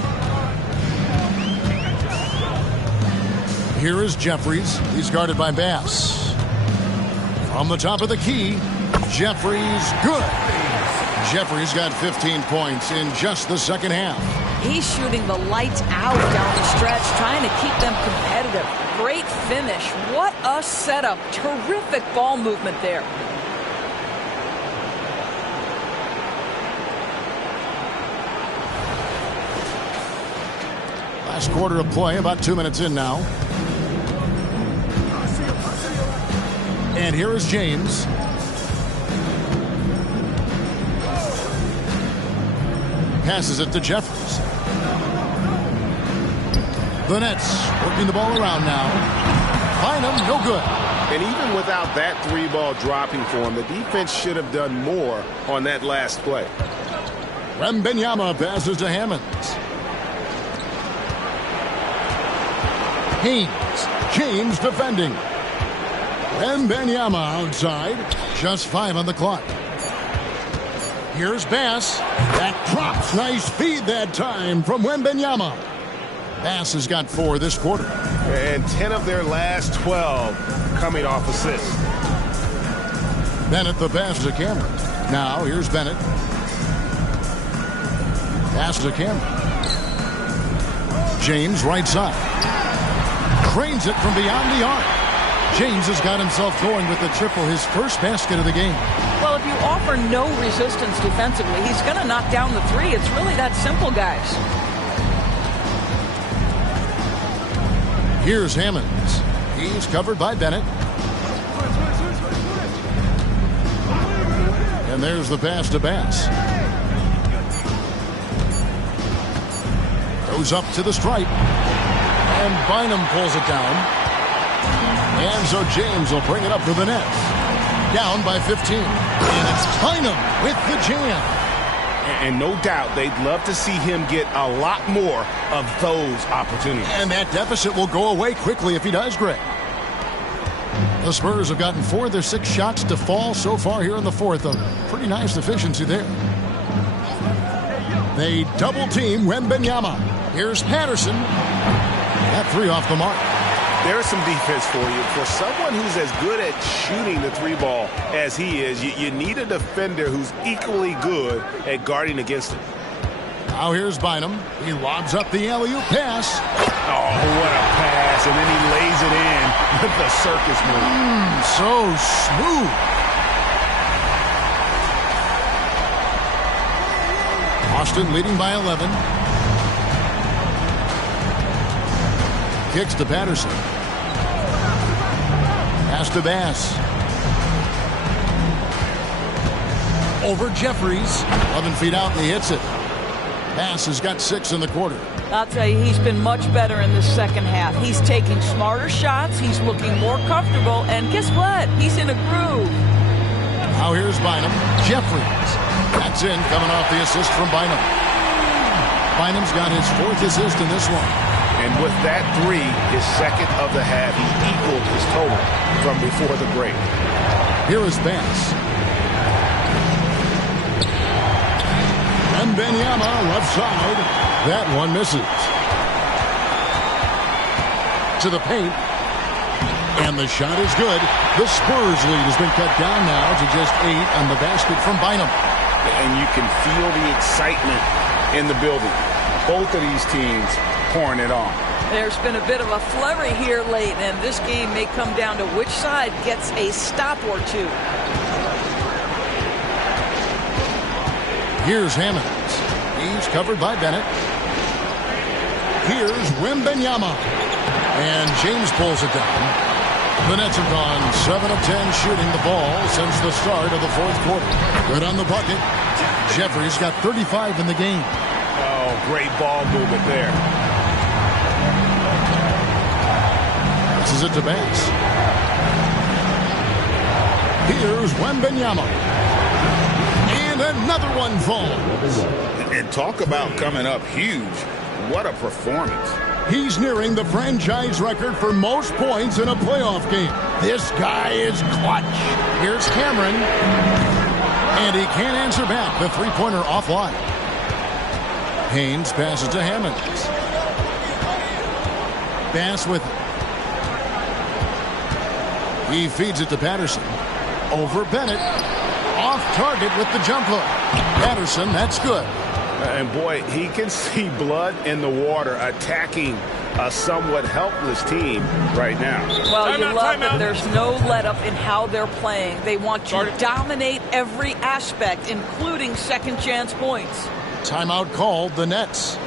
Here is Jeffries. He's guarded by Bass. From the top of the key, Jeffries, good. Jeffries got 15 points in just the second half. He's shooting the lights out down the stretch, trying to keep them competitive. Great finish. What a setup. Terrific ball movement there. Last quarter of play, about 2 minutes in now. And here is James. Passes it to Jeffries. The Nets working the ball around now. Bynum, no good. And even without that 3-ball dropping for him, the defense should have done more on that last play. Wembanyama passes to Hammonds. Haynes, James defending. Wembanyama outside. Just 5 on the clock. Here's Bass. That drops. Nice feed that time from Wembanyama. Bass has got 4 this quarter. And 10 of their last 12 coming off assists. Bennett the pass to Cameron. Now here's Bennett. Pass to Cameron. James right side. Cranes it from beyond the arc. James has got himself going with the triple, his first basket of the game. Well, if you offer no resistance defensively, he's going to knock down the 3. It's really that simple, guys. Here's Hammonds. He's covered by Bennett. And there's the pass to Bass. Goes up to the stripe. And Bynum pulls it down. And so James will bring it up to the Nets. Down by 15. And it's Bynum with the jam. And no doubt they'd love to see him get a lot more of those opportunities. And that deficit will go away quickly if he does, Greg. The Spurs have gotten 4 of their 6 shots to fall so far here in the fourth. A pretty nice efficiency there. They double team Wembanyama. Here's Patterson. That 3 off the mark. There's some defense for you. For someone who's as good at shooting the 3-ball as he is, you need a defender who's equally good at guarding against him. Now here's Bynum. He lobs up the alley-oop pass. Oh, what a pass. And then he lays it in with the circus move. So smooth. Austin leading by 11. Kicks to Patterson. Pass to Bass. Over Jeffries. 11 feet out and he hits it. Bass has got 6 in the quarter. I'll tell you, he's been much better in the second half. He's taking smarter shots. He's looking more comfortable. And guess what? He's in a groove. Now here's Bynum. Jeffries. That's in, coming off the assist from Bynum. Bynum's got his 4th assist in this one. And with that three, his second of the half, he equaled his total from before the break. Here is Bass. And Benyama left side. That one misses. To the paint. And the shot is good. The Spurs lead has been cut down now to just 8 on the basket from Bynum. And you can feel the excitement in the building. Both of these teams pouring it on. There's been a bit of a flurry here late, and this game may come down to which side gets a stop or two. Here's Hammonds. He's covered by Bennett. Here's Wembanyama. And James pulls it down. The Nets have gone 7 of 10 shooting the ball since the start of the fourth quarter. Good on the bucket. Jeffries got 35 in the game. Oh, great ball movement there. This is it to Bass. Here's Wembanyama. And another one falls. And talk about coming up huge. What a performance. He's nearing the franchise record for most points in a playoff game. This guy is clutch. Here's Cameron. And he can't answer back. The three-pointer offline. Haynes passes to Hammonds. Bass with it. He feeds it to Patterson. Over Bennett. Off target with the jump hook. Patterson, that's good. And boy, he can see blood in the water attacking a somewhat helpless team right now. Well, you love that there's no let-up in how they're playing. They want to dominate every aspect, including second-chance points. Timeout called, the Nets.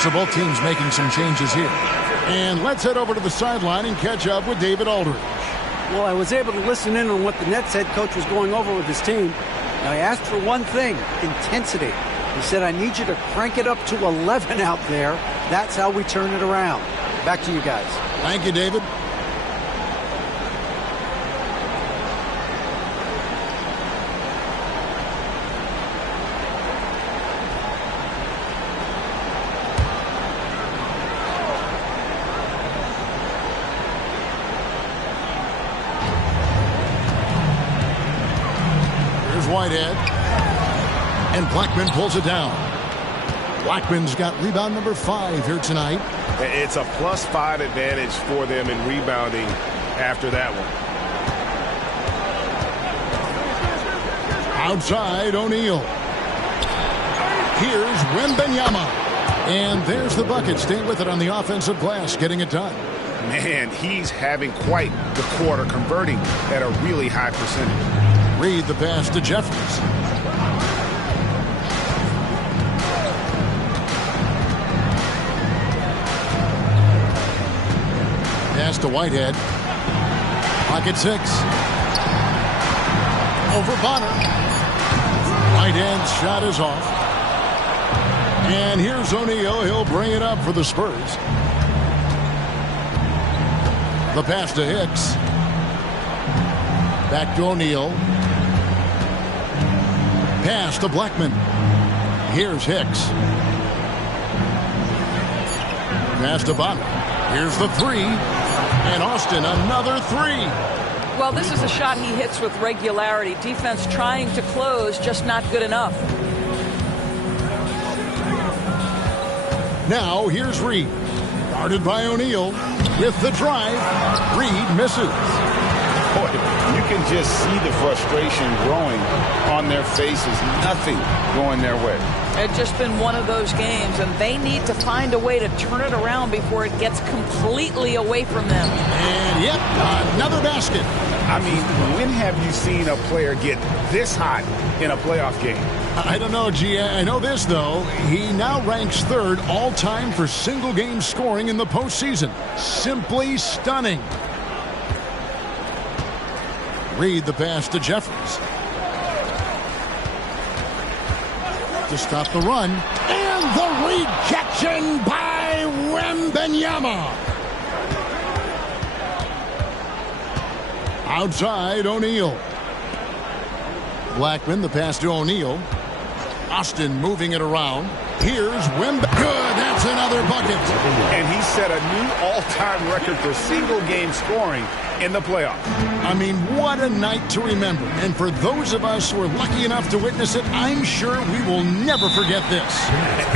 So both teams making some changes here. And let's head over to the sideline and catch up with David Aldridge. Well, I was able to listen in on what the Nets head coach was going over with his team. Now, he asked for one thing, intensity. He said, I need you to crank it up to 11 out there. That's how we turn it around. Back to you guys. Thank you, David. Whitehead. And Blackman pulls it down. Blackman's got rebound number 5 here tonight. It's a +5 advantage for them in rebounding after that one. Outside, O'Neal. Here's Wembanyama. And there's the bucket. Staying with it on the offensive glass, getting it done. Man, he's having quite the quarter, converting at a really high percentage. Reed the pass to Jeffries. Pass to Whitehead. Pocket 6. Over Bonner. Whitehead's shot is off. And here's O'Neal. He'll bring it up for the Spurs. The pass to Hicks. Back to O'Neal. Pass to Blackman. Here's Hicks. Pass to Butler. Here's the three. And Austin, another three. Well, this is a shot he hits with regularity. Defense trying to close, just not good enough. Now, here's Reed. Guarded by O'Neal. With the drive. Reed misses. Boy, you can just see the frustration growing on their faces. Nothing going their way. It's just been one of those games, and they need to find a way to turn it around before it gets completely away from them. And, yep, another basket. I mean, when have you seen a player get this hot in a playoff game? I don't know, G. I know this, though. He now ranks third all-time for single-game scoring in the postseason. Simply stunning. Reed the pass to Jeffries. To stop the run. And the rejection by Wembanyama. Outside, O'Neal. Blackman, the pass to O'Neal. Austin moving it around. Here's Wemb. Good, that's another bucket. And he set a new all-time record for single-game scoring in the playoffs. I mean, what a night to remember. And for those of us who are lucky enough to witness it, I'm sure we will never forget this.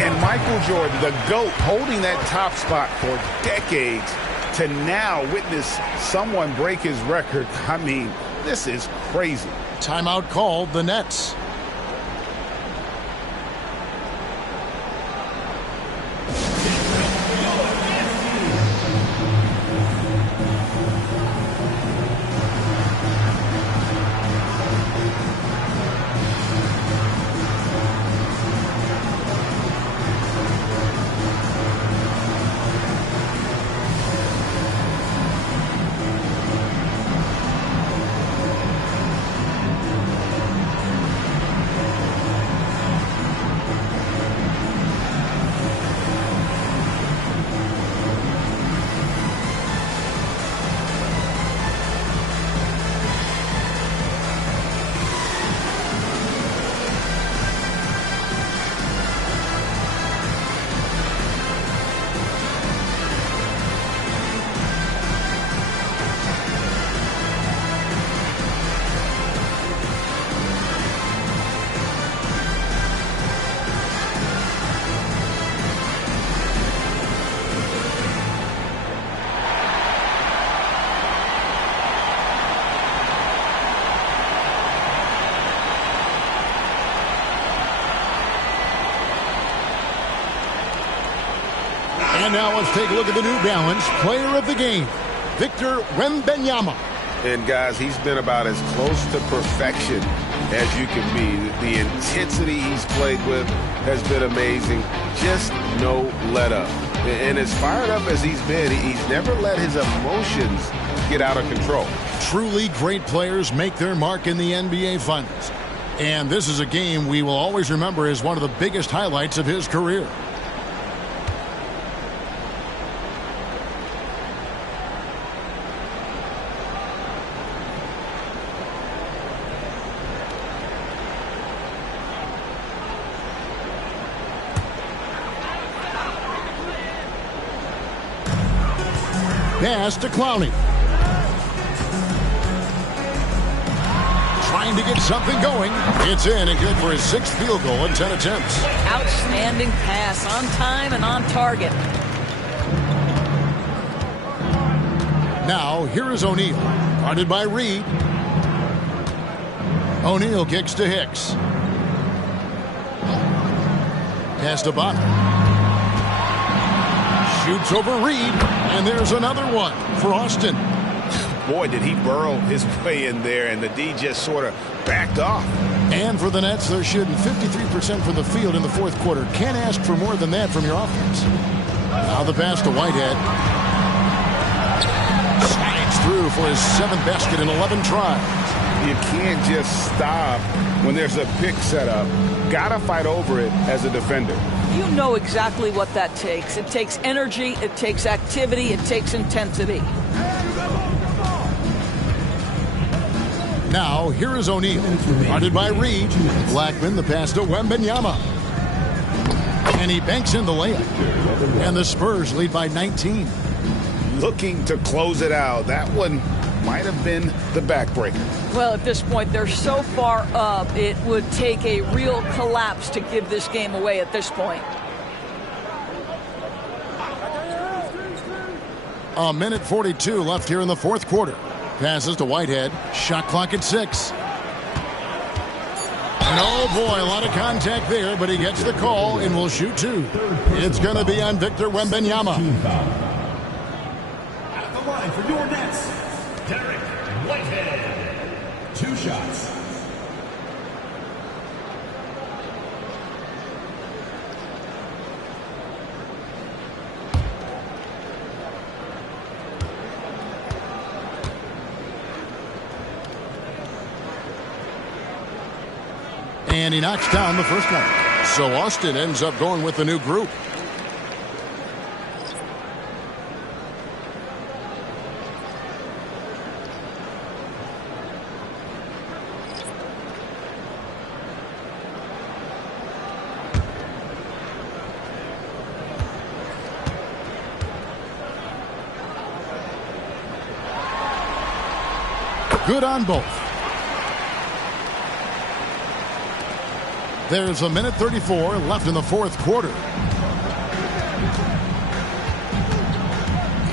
And Michael Jordan, the GOAT, holding that top spot for decades, to now witness someone break his record. I mean, this is crazy. Timeout called, the Nets. And now let's take a look at the New Balance player of the game, Victor Wembanyama. And guys, he's been about as close to perfection as you can be. The intensity he's played with has been amazing. Just no let up. And as fired up as he's been, he's never let his emotions get out of control. Truly great players make their mark in the NBA Finals. And this is a game we will always remember as one of the biggest highlights of his career. Pass to Clowney. Trying to get something going. It's in and good for his sixth field goal in 10 attempts. Outstanding pass, on time and on target. Now, here is O'Neal. Guarded by Reed. O'Neal kicks to Hicks. Pass to Butler. Shoots over Reed, and there's another one for Austin. Boy, did he burrow his way in there, and the D just sort of backed off. And for the Nets, they're shooting 53% from the field in the fourth quarter. Can't ask for more than that from your offense. Now the pass to Whitehead. Slides through for his 7th basket in 11 tries. You can't just stop when there's a pick set up. Gotta fight over it as a defender. You know exactly what that takes. It takes energy, it takes activity, it takes intensity. Now, here is O'Neal. Guarded by Reed. Blackman, the pass to Wembanyama. And he banks in the layup. And the Spurs lead by 19. Looking to close it out. That one might have been the backbreaker. Well, at this point, they're so far up, it would take a real collapse to give this game away at this point. A minute 42 left here in the fourth quarter. Passes to Whitehead. Shot clock at 6. And oh boy, a lot of contact there, but he gets the call and will shoot 2. It's going to be on Victor Wembanyama. At the line for your Nets, Derek Whitehead. 2 shots. And he knocks down the first one. So Austin ends up going with the new group. Good on both. There's a minute 34 left in the fourth quarter.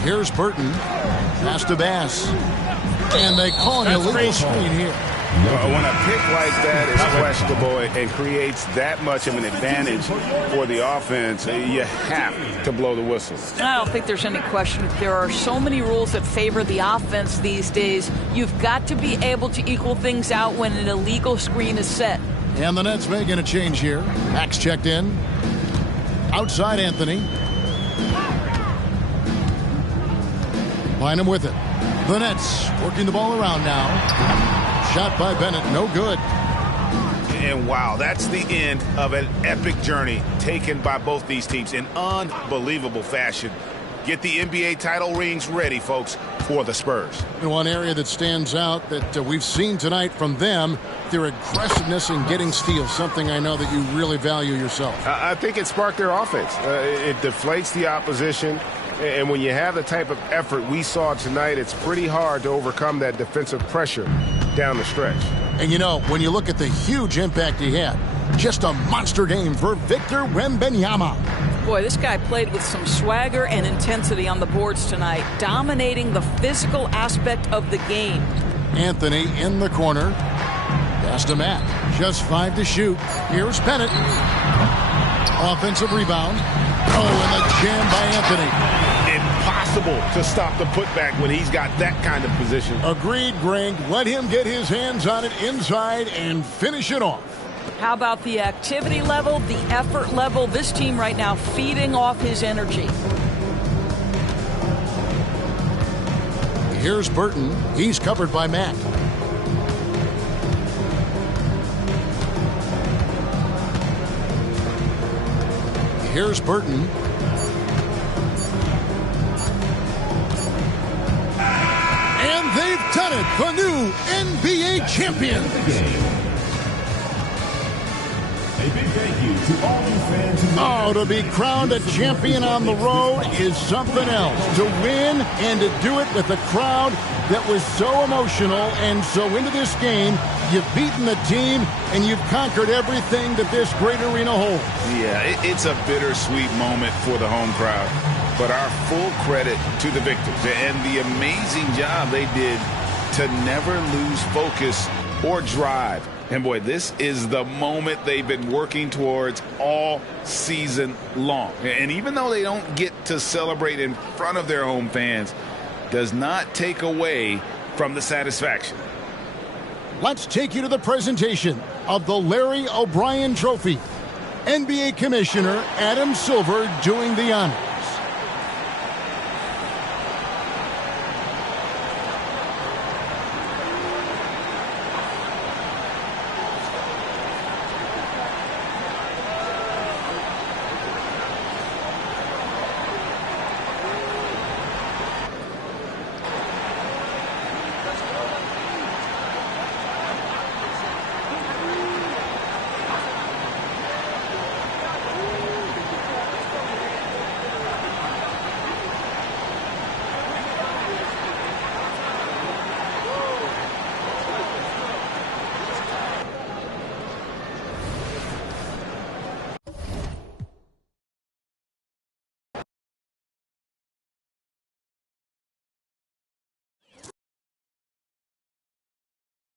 Here's Burton. Pass to Bass. And they call an illegal screen here. When a pick like that is questionable and creates that much of an advantage for the offense, you have to blow the whistle. I don't think there's any question. There are so many rules that favor the offense these days. You've got to be able to equal things out when an illegal screen is set. And the Nets making a change here. Max checked in. Outside Anthony. Line him with it. The Nets working the ball around now. Shot by Bennett, no good. And wow, that's the end of an epic journey taken by both these teams in unbelievable fashion. Get the NBA title rings ready, folks, for the Spurs. One area that stands out that we've seen tonight from them, their aggressiveness in getting steals, something I know that you really value yourself. I think it sparked their offense. It deflates the opposition. And when you have the type of effort we saw tonight, it's pretty hard to overcome that defensive pressure down the stretch. And you know, when you look at the huge impact he had, just a monster game for Victor Wembanyama. Boy, this guy played with some swagger and intensity on the boards tonight, dominating the physical aspect of the game. Anthony in the corner. Pass to Matt. Just 5 to shoot. Here's Bennett. Offensive rebound. Oh, and the jam by Anthony. Impossible to stop the putback when he's got that kind of position. Agreed, Greg. Let him get his hands on it inside and finish it off. How about the activity level, the effort level? This team right now feeding off his energy. Here's Burton. He's covered by Matt. Here's Burton. And they've done it. The new NBA champions. A big thank you to all you fans. Oh, to be crowned a champion on the road is something else. To win and to do it with a crowd that was so emotional and so into this game, you've beaten the team and you've conquered everything that this great arena holds. Yeah, it's a bittersweet moment for the home crowd. But our full credit to the victors and the amazing job they did to never lose focus or drive. And boy, this is the moment they've been working towards all season long. And even though they don't get to celebrate in front of their home fans, does not take away from the satisfaction. Let's take you to the presentation of the Larry O'Brien Trophy. NBA Commissioner Adam Silver doing the honors.